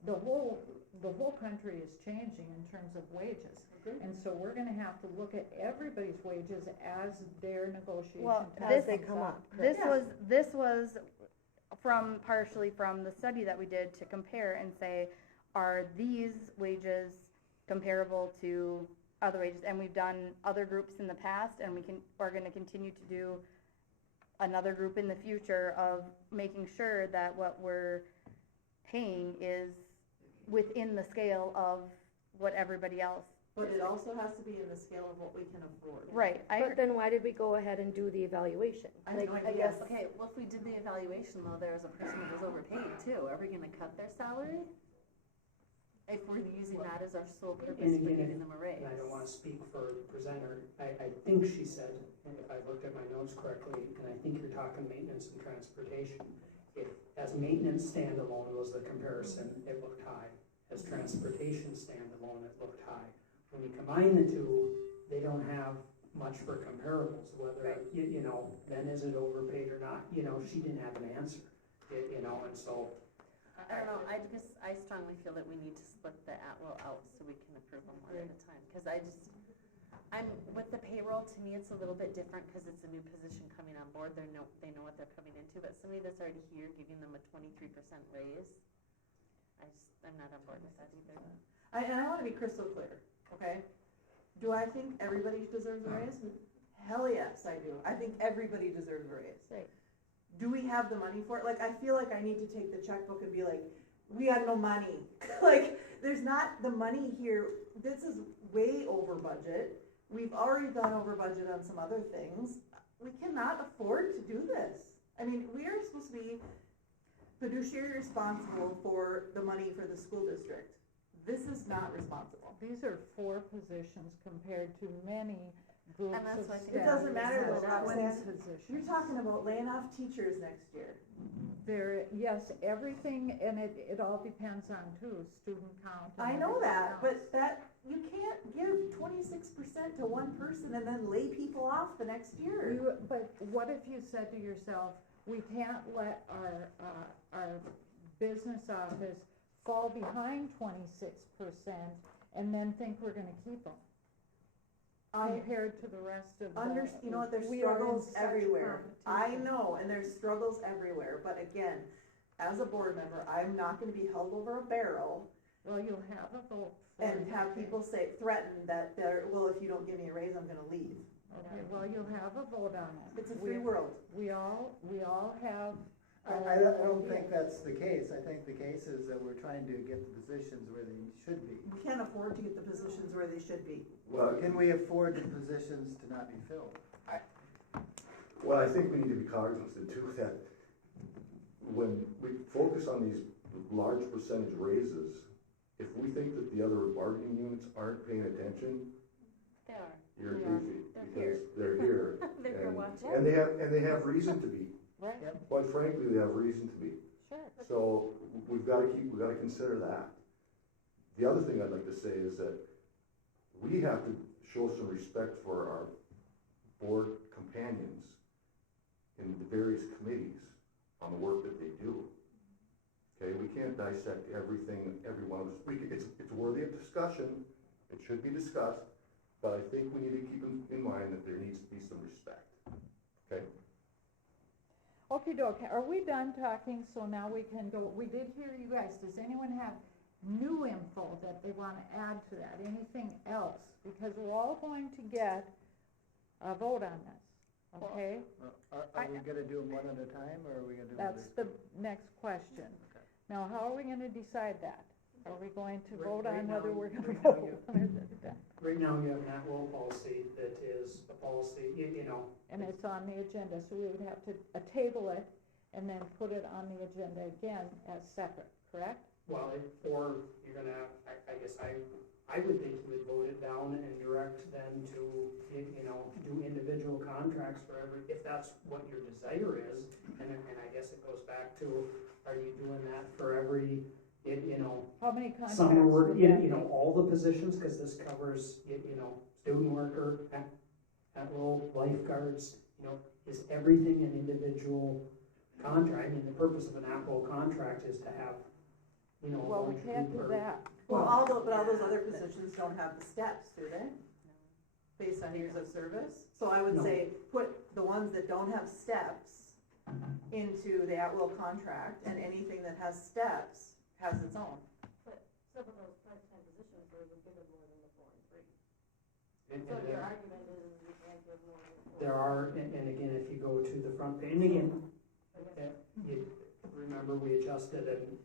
The whole country is changing in terms of wages. And so we're gonna have to look at everybody's wages as their negotiation Well, As they come up. This was partially from the study that we did to compare and say, are these wages comparable to other wages? And we've done other groups in the past, and we're gonna continue to do another group in the future of making sure that what we're paying is within the scale of what everybody else. But it also has to be in the scale of what we can afford. Right, But then why did we go ahead and do the evaluation? I have no Like, idea. guess- Okay, well, if we did the evaluation though, there was a person who was overpaid too, are we gonna cut their salary? If we're using that as our sole purpose And for again, giving them a raise? And I don't wanna speak for the presenter, I think she said, and if I looked at my notes correctly, and I think you're talking maintenance and transportation. If, as maintenance standalone was the comparison, it looked high. As transportation standalone, it looked high. When you combine the two, they don't have much for comparables, whether, you know, then is it overpaid or not, you know, she didn't have an answer. You know, and so. I don't know, I strongly feel that we need to split the at-will out so we can approve them one at a time. Cause with the payroll, to me, it's a little bit different because it's a new position coming on board. They know what they're coming into, but somebody that's already here, giving them a 23% raise, I'm not on board with that either. And I wanna be crystal clear, okay? Do I think everybody deserves a raise? Hell yes, I do. I think everybody deserves a raise. Right. Do we have the money for it? Like, I feel like I need to take the checkbook and be like, we got no money. Like, there's not the money here. This is way over budget. We've already gone over budget on some other things. We cannot afford to do this. I mean, we are supposed to be fiduciary responsible for the money for the school district. This is not responsible. These are 4 positions compared to many groups And that's of why I think staff. It doesn't matter that though, have when these you're positions. talking about laying off teachers next year. Yes, everything, and it all depends on too, student count and I know everything that, else. but you can't give 26% to one person and then lay people off the next year. But what if you said to yourself, we can't let our business office fall behind 26% and then think we're gonna keep them? Compared to the rest of the. You know what, there's we are in struggles such everywhere. I competition. know, and there's struggles everywhere, but again, as a board member, I'm not gonna be held over a barrel Well, you'll have a vote. for and it. have people threaten that well, if you don't give me a raise, I'm gonna leave. Okay, well, you'll have a vote on it. It's a free world. We all have. I don't think that's the case. I think the case is that we're trying to get the positions where they should be. We can't afford to get the positions where they should be. Well, Can we afford the positions to not be filled? well, I think we need to be cognizant too that when we focus on these large percentage raises, if we think that the other bargaining units aren't paying attention, They are. you're Yeah. goofy, They're because they're here. They're here And- watching. And they have reason to be. Right, Quite frankly, they have reason to be. sure. So we've got to consider that. The other thing I'd like to say is that we have to show some respect for our board companions in the various committees on the work that they do. Okay, we can't dissect everything, every one of us. It's worthy of discussion. It should be discussed, but I think we need to keep in mind that there needs to be some respect. Okay? Okey doke, are we done talking? So now we can go, we did hear you guys. Does anyone have new info that they want to add to that? Anything else? Because we're all going to get a vote on this, okay? Are we gonna do them one at a time, or are we gonna do? That's the next question. Okay. Now, how are we gonna decide that? Are we going to Right- vote right on whether now- we're gonna right now vote you- on it at the time? Right now, you have an at-will policy that is a policy, you know, And it's on the agenda, so we would have to table it and then put it on the agenda again as separate, correct? well, or you're gonna, I guess I would think you would vote it down and direct them to, you know, do individual contracts for every, if that's what your desire is. And I guess it goes back to, are you doing that for every, you know, How many contracts? summer work, would you that know, be? all the positions, because this covers, you know, student worker, at-will, lifeguards, you know, is everything an individual contract? I mean, the purpose of an at-will contract is to have, you know, Well, we one can't do per- that. Well, but all those other positions don't have the steps, do they? Based on years of service? So I would No. say, put the ones that don't have steps into the at-will contract, and anything that has steps has its own. Some of those part-time positions were given more than the 4 and 3. and So your there- argument is you can't give more than 4. There are, and again, if you go to the front page, and again, I guess. you remember we adjusted and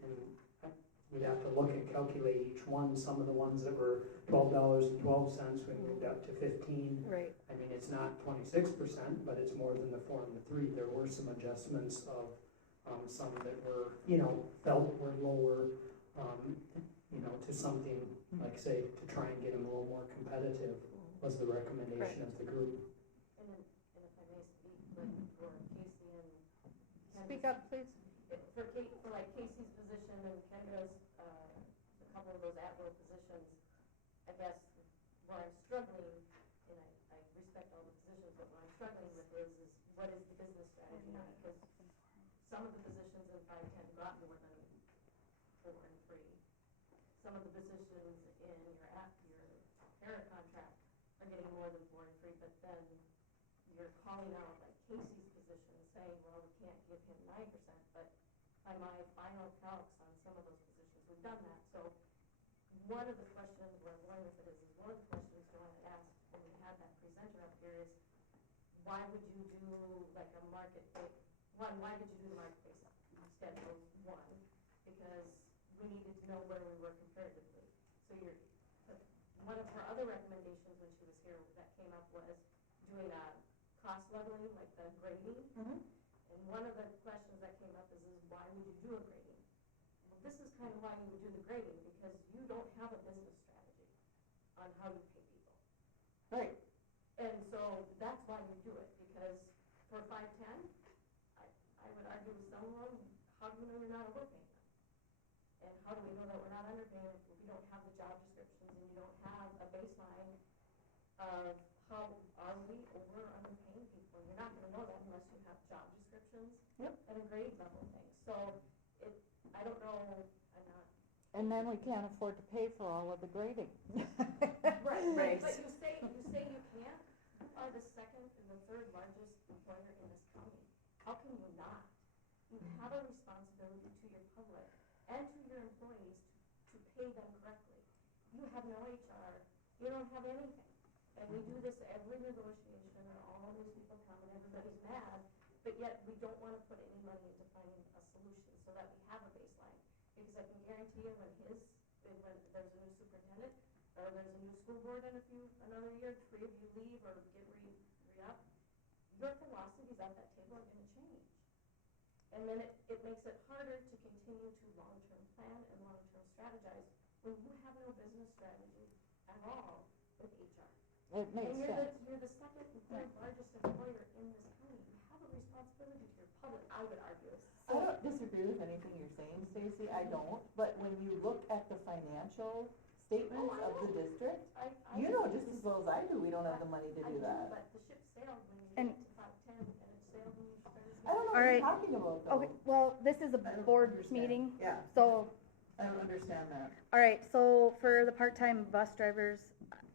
we'd have to look and calculate each one. Some of the ones that were $12.12, we moved up to 15. Right. I mean, it's not 26%, but it's more than the 4 and the 3. There were some adjustments of some that were, you know, felt were lower, you know, to something, like say, to try and get them a little more competitive was the recommendation of the group. And if I may speak, like, for Casey and Speak up, please. for like Casey's position and Kendra's, a couple of those at-will positions, I guess where I'm struggling, and I respect all the positions, but what I'm struggling with is what is the business strategy on it? Because some of the positions in 510 got more than 4 and 3. Some of the positions in your para contract are getting more than 4 and 3, but then you're calling out like Casey's position, saying, well, we can't give him 9%, but by my final calcs on some of those positions, we've done that. So one of the questions where I'm going with it is one of the questions Joanne had asked when we had that presenter up here is, why would you do like a market-based, why did you do the market-based schedule? One, because we needed to know where we were comparatively. So one of her other recommendations when she was here that came up was doing a cost leveling, like the grading. And one of the questions that came up is why would you do a grading? Well, this is kind of why you would do the grading, because you don't have a business strategy on how you pay people. Right. And so that's why we do it, because for 510, I would argue with someone, how do you know you're not overpaying them? And how do we know that we're not underpaying if we don't have the job descriptions and you don't have a baseline of how are we over or underpaying people? You're not gonna know that unless you have job descriptions. Yep. And a grade level thing. So I don't know, I'm not. And then we can't afford to pay for all of the grading. Right. But you say you can't. You are the second and the third largest employer in this county. How can you not? You have a responsibility to your public and to your employees to pay them correctly. You have no HR. You don't have anything. And we do this every negotiation, and all these people come and everybody's mad, but yet we don't want to put any money into finding a solution so that we have a baseline. Because I can guarantee you when there's a new superintendent, or there's a new school board in another year, 3 of you leave or get re-up, your philosophies at that table are going to change. And then it makes it harder to continue to long-term plan and long-term strategize when you have no business strategy at all with HR. It makes sense. You're the second and third largest employer in this county. You have a responsibility to your public, I would argue. I don't disagree with anything you're saying, Stacy, I don't, but when you look at the financial statements of the district, you know just as well as I do, we don't have the money to do that. But the ship sailed when you And- get to 510, and it sailed when you started. I don't know All what you're right. talking about though. Okay, well, this is a I don't board understand. meeting, Yeah, so, I don't understand that. all right, so for the part-time bus drivers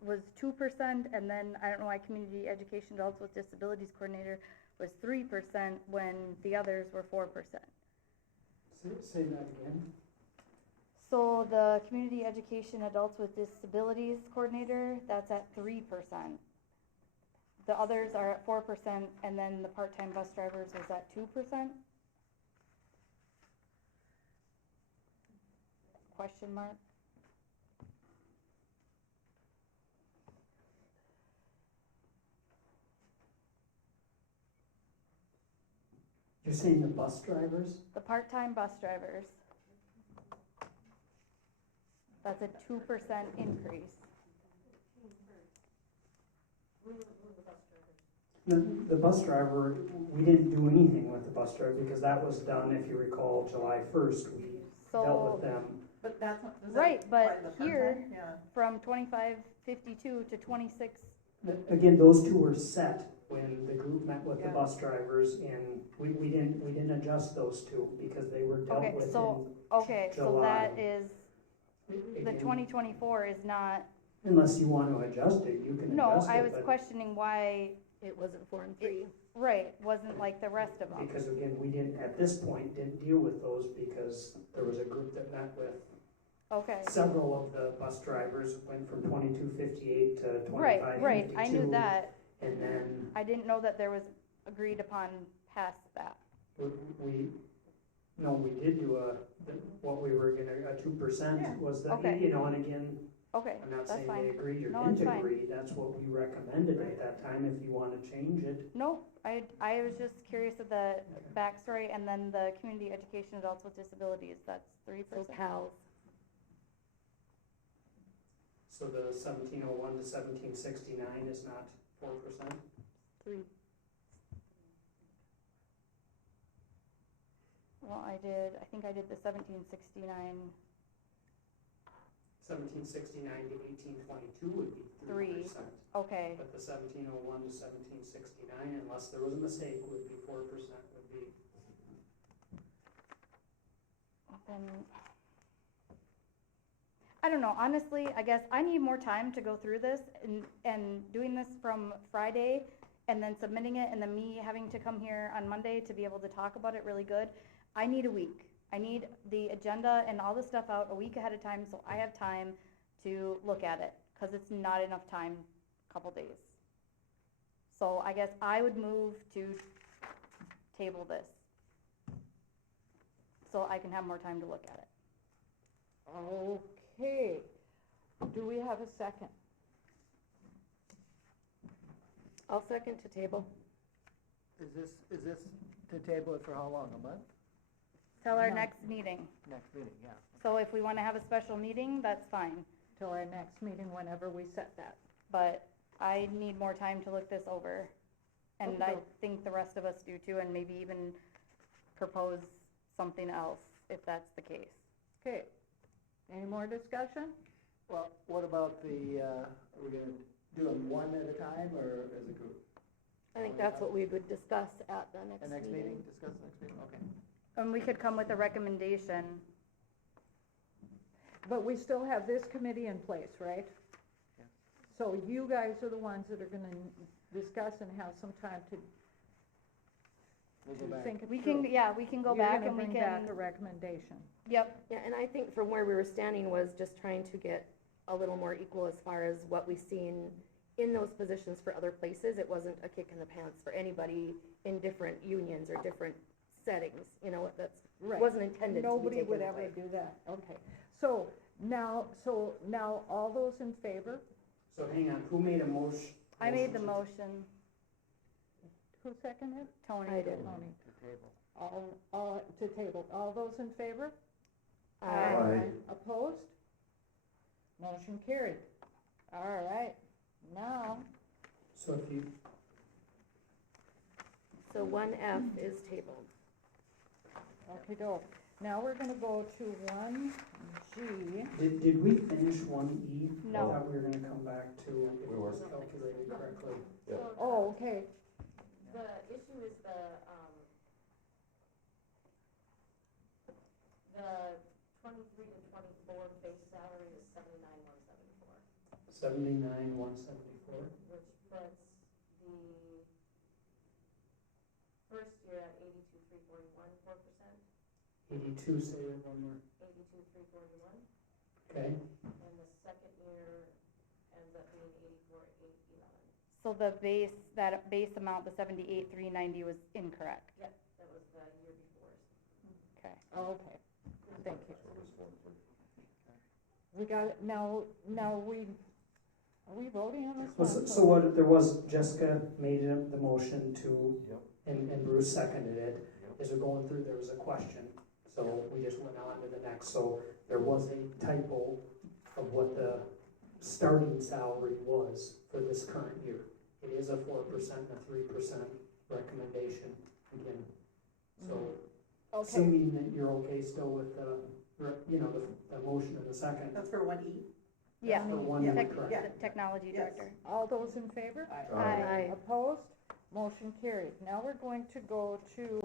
was 2%, and then I don't know why community education adults with disabilities coordinator was 3% when the others were 4%. Say that again. So the community education adults with disabilities coordinator, that's at 3%. the others are at 4%, and then the part-time bus drivers was at 2%? Question mark? You're saying the bus drivers? The part-time bus drivers. That's a 2% increase. The bus driver, we didn't do anything with the bus driver because that was done, if you recall, July 1st. We dealt with So, them. But that's what, does that right, apply but to the here, part-time? Yeah. from 2552 to 26, Again, those two were set when the group met with the Yeah. bus drivers, and we didn't adjust those two because they were dealt okay, with so, in okay, so July. that is, the Again, 2024 is not, Unless you want to adjust it, you can no, adjust I it, was but questioning why, It wasn't 4 and 3. right, wasn't like the rest of them. because again, we didn't, at this point, didn't deal with those because there was a group that met with Okay, several of the bus drivers, went from 2258 to 2552. right, I knew that, And then I didn't know that there was agreed upon past that. we did do what we were gonna, a 2% Yeah. was the, Okay. you know, and again, Okay, I'm not that's saying fine. they agreed or No, didn't it's fine. agree, that's what we recommended at that time, if you wanna change it. No, I was just curious of the backstory, and then the community education adults with disabilities, that's 3%. So PALs. So the 1701 to 1769 is not 4%? 3. Well, I think I did the 1769, 1769 to 1822 would be 3. 3%. Okay, But the 1701 to 1769, unless there was a mistake, would be 4%, would be. then, I don't know, honestly, I guess I need more time to go through this, and doing this from Friday, and then submitting it, and then me having to come here on Monday to be able to talk about it really good. I need a week. I need the agenda and all the stuff out a week ahead of time, so I have time to look at it, because it's not enough time, couple days. So I guess I would move to table this, so I can have more time to look at it. Okay, do we have a second? I'll second to table. Is this to table it for how long, a month? Till our No. next meeting. Next meeting, yeah. So if we want to have a special meeting, that's fine, Till our next meeting, whenever we set that. but I need more time to look this over. And I Okay. think the rest of us do too, and maybe even propose something else, if that's the case. Okay, any more discussion? Well, what about are we gonna do them one at a time or as a group? I think that's what we would discuss at the The next next meeting, meeting. discuss the next meeting, okay. And we could come with a recommendation. But we still have this committee in place, right? Yeah. So you guys are the ones that are gonna discuss and have some time to We'll go back. think it We through. can, we can go back and we You're gonna bring back a can, recommendation. yep, Yeah, and I think from where we were standing was just trying to get a little more equal as far as what we've seen in those positions for other places. It wasn't a kick in the pants for anybody in different unions or different settings, you know, that's, Right. wasn't intended to be Nobody taken would away. ever do that, okay. So now, all those in favor? So hang on, who made a motion? I made the motion, Who seconded? Tony. I did. Tony. To table. All, to table, all those in favor? Aye. Opposed? Motion carried. All right, now, So if you, So 1F is tabled. okey-doke. Now we're gonna go to 1G. did we finish 1E? No. I thought we were gonna come back to if We it were. was calculated correctly. Oh, okay, The issue is the 23 to 24 base salary is 79,174, 79,174. which puts the first year at 82,341, 4%, 82, say it one more. 82,341, Okay, and the second year ends up being 84,811. So that base amount, the 78,390 was incorrect. Yep, that was the year before. Okay. Oh, okay, thank you. We got it, now, are we voting on this one? So what, there was, Jessica made the motion to, and Bruce seconded it. As we're going through, there was a question, so we just went on to the next. So there was a typo of what the starting salary was for this current year. It is a 4% and a 3% recommendation again. So Okay, assuming that you're okay still with the, the motion and the second. That's for 1E? Yeah, For one, Yeah. correct. Yeah. the technology Yes. director. all those in favor? Aye. Opposed? Motion carried. Now we're going to go to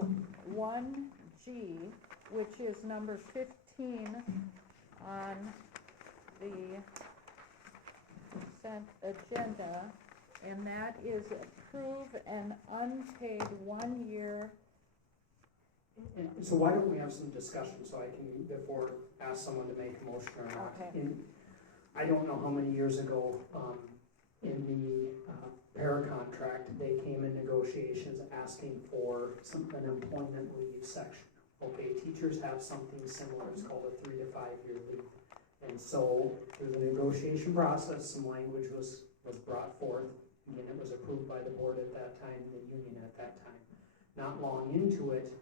1G, which is number 15 on the consent agenda, and that is approve an unpaid 1 year. And so why don't we have some discussion so I can, before, ask someone to make a motion or not? Okay. I don't know how many years ago, in the para contract, they came in negotiations asking for an employment leave section. Okay, teachers have something similar, it's called a 3 to 5 year leave. And so through the negotiation process, some language was brought forth. Again, it was approved by the board at that time, the union at that time. Not long into it,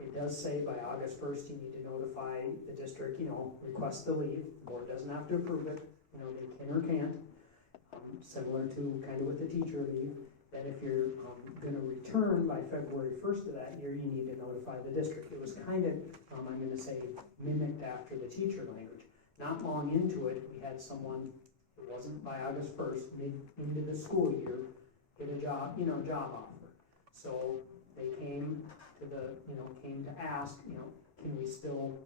it does say by August 1st, you need to notify the district, request the leave. The board doesn't have to approve it, they can or can't. Similar to kind of with the teacher leave, that if you're gonna return by February 1st of that year, you need to notify the district. It was kind of, I'm gonna say, mimicked after the teacher language. Not long into it, we had someone, it wasn't by August 1st, into the school year, get a job, job offer. So they came to ask, can we still,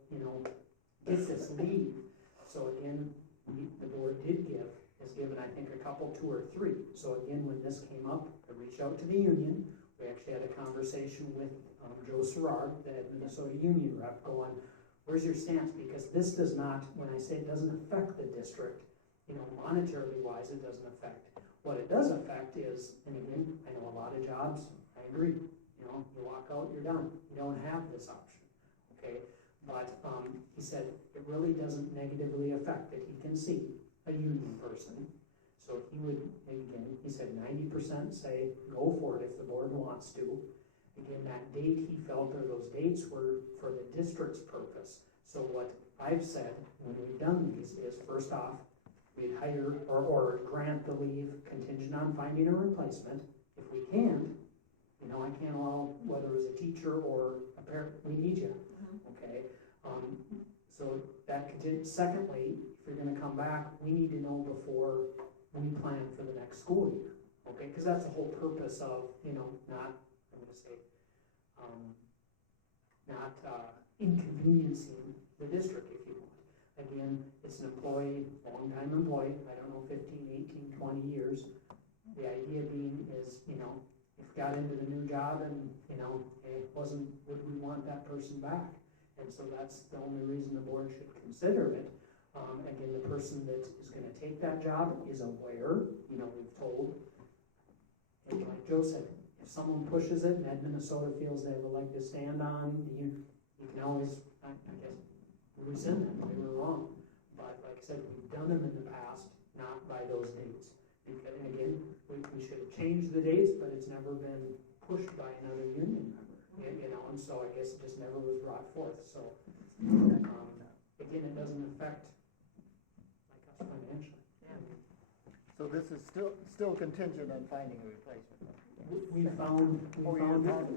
get this leave? So again, the board has given, I think, a couple, 2 or 3. So again, when this came up, I reached out to the union. We actually had a conversation with Joe Serrard, the Minnesota union rep, going, where's your stance? Because this does not, when I say it doesn't affect the district, monetarily wise, it doesn't affect. What it does affect is, and again, I know a lot of jobs, I agree, you walk out, you're done. You don't have this option, okay? But he said it really doesn't negatively affect that he can see a union person. So he would, again, he said 90% say go for it if the board wants to. Again, that date he felt, or those dates were for the district's purpose. So what I've said when we've done these is, first off, we'd hire or grant the leave contingent on finding a replacement. If we can't, I can't allow, whether it's a teacher or a parent, we need you, okay? So that continues. Secondly, if you're gonna come back, we need to know before we plan for the next school year, okay? Because that's the whole purpose of, not, I'm gonna say, not inconveniencing the district, if you want. Again, it's an employee, long-time employee, I don't know, 15, 18, 20 years. The idea being is, if got into the new job and, would we want that person back? And so that's the only reason the board should consider it. Again, the person that is gonna take that job is aware, we've told. And like Joe said, if someone pushes it and Ed Minnesota feels they have a leg to stand on, you can always, I guess, rescind them, they were wrong. But like I said, we've done them in the past, not by those dates. Because, and again, we should have changed the dates, but it's never been pushed by another union member, and so I guess it just never was brought forth. So, again, it doesn't affect us financially. So this is still contingent on finding a replacement? We found,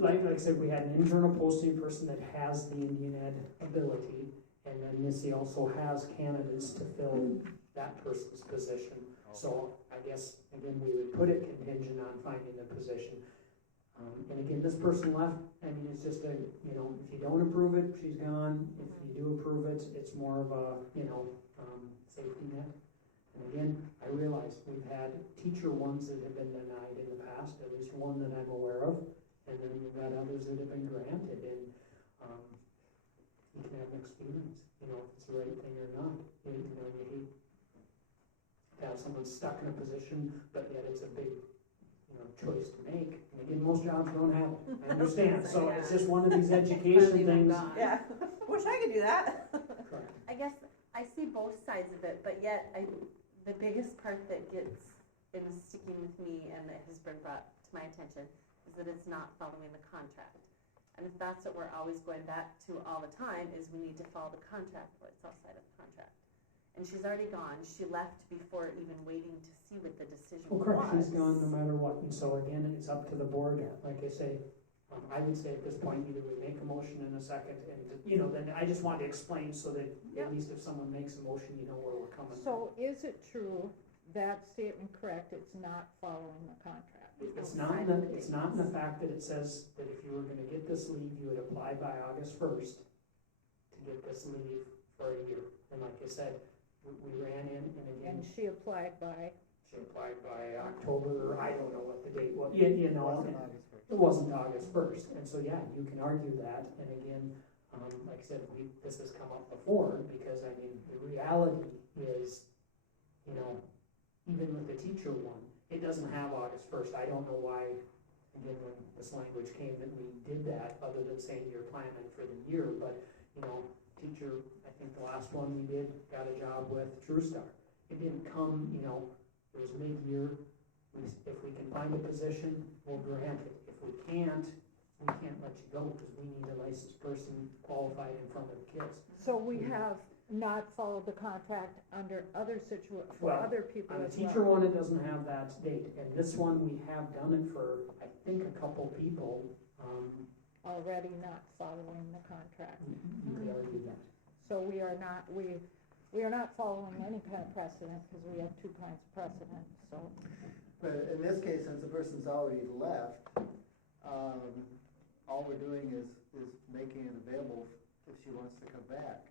like I said, we had an internal posting person that has the Indian Ed ability, and then Missy also has candidates to fill that person's position. So I guess, again, we would put it contingent on finding the position. And again, this person left, it's just if you don't approve it, she's gone. If you do approve it, it's more of a, safety net. And again, I realize we've had teacher ones that have been denied in the past, at least one that I'm aware of. And then we've had others that have been granted, and you can have mixed feelings, if it's the right thing or not. You hate to have someone stuck in a position, but yet it's a big choice to make. And again, most jobs don't have it, I understand, so it's just one of these education things. Yeah, wish I could do that. Correct. I guess I see both sides of it, but yet the biggest part that gets is sticking with me and that has been brought to my attention is that it's not following the contract. And if that's what we're always going back to all the time, is we need to follow the contract, or it's outside of the contract. And she's already gone. She left before even waiting to see what the decision Well, was. correct, she's gone no matter what, and so again, it's up to the board, like I say, I would say at this point, either we make a motion in a second, and, then I just wanted to explain so that at least if someone makes a motion, you know where we're coming from. So is it true, that statement correct, it's not following the contract? It's not in the fact that it says that if you were gonna get this leave, you would apply by August 1st to get this leave for a year. And like I said, we ran in, and again, And she applied by, October, I don't know what the date was, it wasn't August 1st. And so, yeah, you can argue that, and again, like I said, this has come up before, because I mean, the reality is, even with the teacher one, it doesn't have August 1st. I don't know why, again, when this language came, that we did that, other than saying you're planning for the year, but, teacher, I think the last one we did, got a job with TrueStar. It didn't come, it was mid-year. If we can find a position, we'll grant it. If we can't let you go, because we need a licensed person qualified in front of the kids. so we have not followed the contract under other for Well, other people On the as well. teacher one, it doesn't have that date, and this one, we have done it for, I think, a couple people. Already not following the contract. You could argue that. So we are not following any kind of precedent, because we have 2 kinds of precedent, so. But in this case, since the person's already left, all we're doing is making it available if she wants to come back.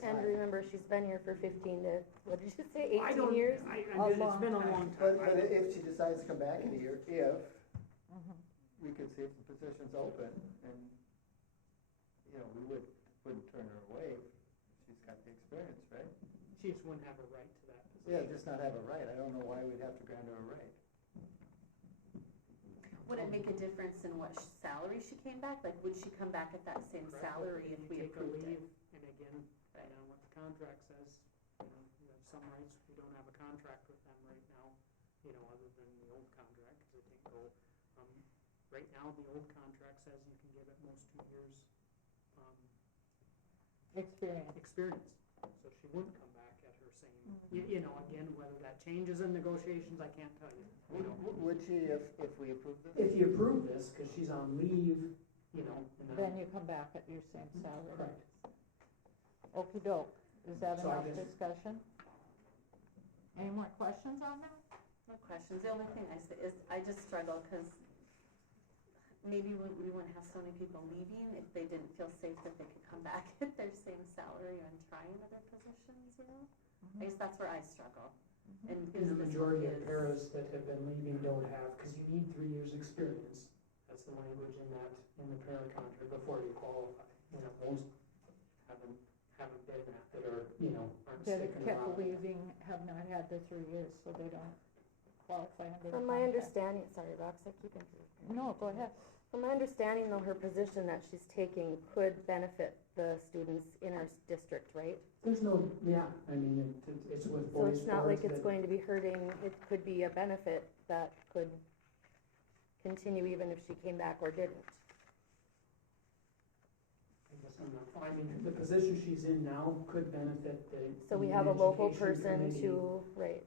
And remember, she's been here for 15 to, what did you say, 18 it's years? been a long time. But if she decides to come back in a year, Mhm. we could see if the position's open, and, we wouldn't turn her away if she's got the experience, right? She just wouldn't have a right to that position. Yeah, just not have a right. I don't know why we'd have to grant her a right. Would it make a difference in what salary she came back? Like, would she come back at that same Correct. salary if You we take a approved it? leave, and again, what the contract says, you have some rights, we don't have a contract with them right now, other than the old contract, because it didn't go. Right now, the old contract says you can give at most 2 years, experience, so she wouldn't come back at her same, again, whether that changes in negotiations, I can't tell you. Would she if we approve this? If you approve this, because she's on leave, and Then you come back at your same salary. correct. Okey doke, is that So I enough guess- discussion? Any more questions on that? No questions. The only thing I say is I just struggle because maybe we wouldn't have so many people leaving if they didn't feel safe that they could come back at their same salary and try in other positions, I guess that's where I struggle. And And because the this majority one of is- paras that have been leaving don't have, because you need 3 years' experience. That's the language in the para contract before you qualify. Most haven't been that are, aren't That sticking kept around. leaving, have not had the 3 years, so they don't qualify under the From my contract. understanding, sorry, Rox, I keep interrupting. No, go ahead. From my understanding, though, her position that she's taking could benefit the students in our district, right? There's no, I mean, it's with So boys it's not like sports it's that- going to be hurting, it could be a benefit that could continue even if she came back or didn't. I guess I'm not, I mean, the position she's in now could benefit the. So we Indian have a local Education person Committee. to, right,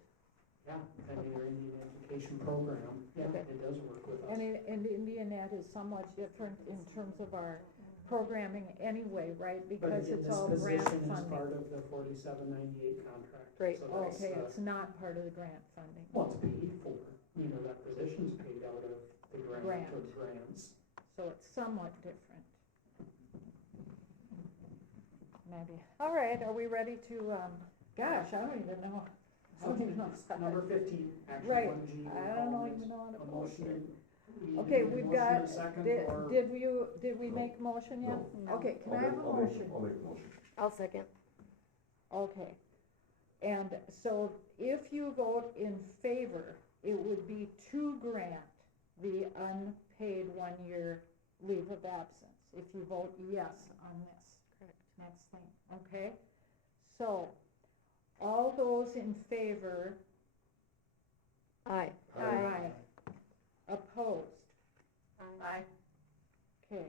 Yeah, I mean, our Indian education program, Okay. it does work with us. And Indianet is somewhat different in terms of our programming anyway, right? But Because again, it's this all grant position is funding. part of the 4798 contract. Right. So that's, Okay, it's not part of the grant funding. well, it's paid for, that position's paid out of the grant Grant. or grants. So it's somewhat different. Maybe. All right, are we ready to, gosh, I don't even know. I don't even know. Number 15, action Right. 1G. I don't know even know how to A post it. motion. we Okay, need a we've motion got, and a second, did or- we make a motion yet? No. Okay, can I have a motion? I'll make a motion. I'll second. Okay. And so if you vote in favor it would be to grant the unpaid 1-year leave of absence, if you vote yes on this. Correct. Next thing, okay? So, all those in favor? Aye. Aye. Opposed? Aye. Okay,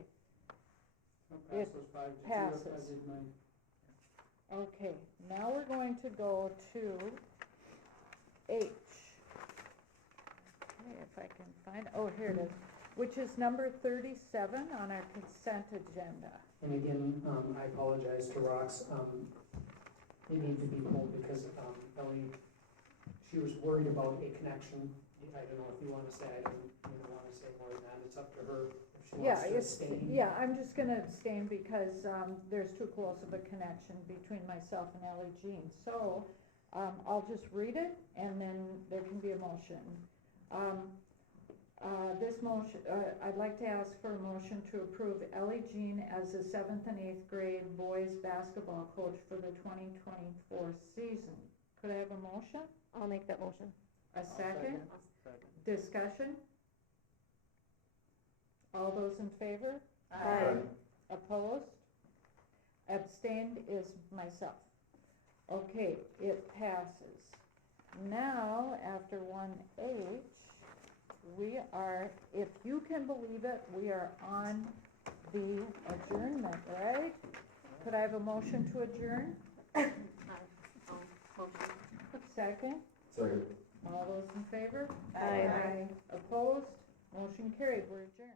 So It passes 5-2 if I passes. did mine. okay, now we're going to go to H. Okay, if I can find, oh, here it is, which is number 37 on our consent agenda. And again, I apologize to Rox, they need to be pulled because, Ellie, she was worried about a connection. I don't know if you wanna say, I don't, wanna say more than that, it's up to her if she Yeah, wants to it's, abstain. yeah, I'm just gonna abstain because, there's too close of a connection between myself and Ellie Jean. So, I'll just read it and then there can be a motion. This motion, I'd like to ask for a motion to approve Ellie Jean as the 7th and 8th grade boys basketball coach for the 2024 season. Could I have a motion? I'll make that motion. A second? Second. Discussion? All those in favor? Aye. Opposed? Abstained is myself. Okay, it passes. Now, after 1H, we are, if you can believe it, we are on the adjournment, right? Could I have a motion to adjourn? Motion. Second? Second. All those in favor? Aye. Opposed? Motion carried, we're adjourned.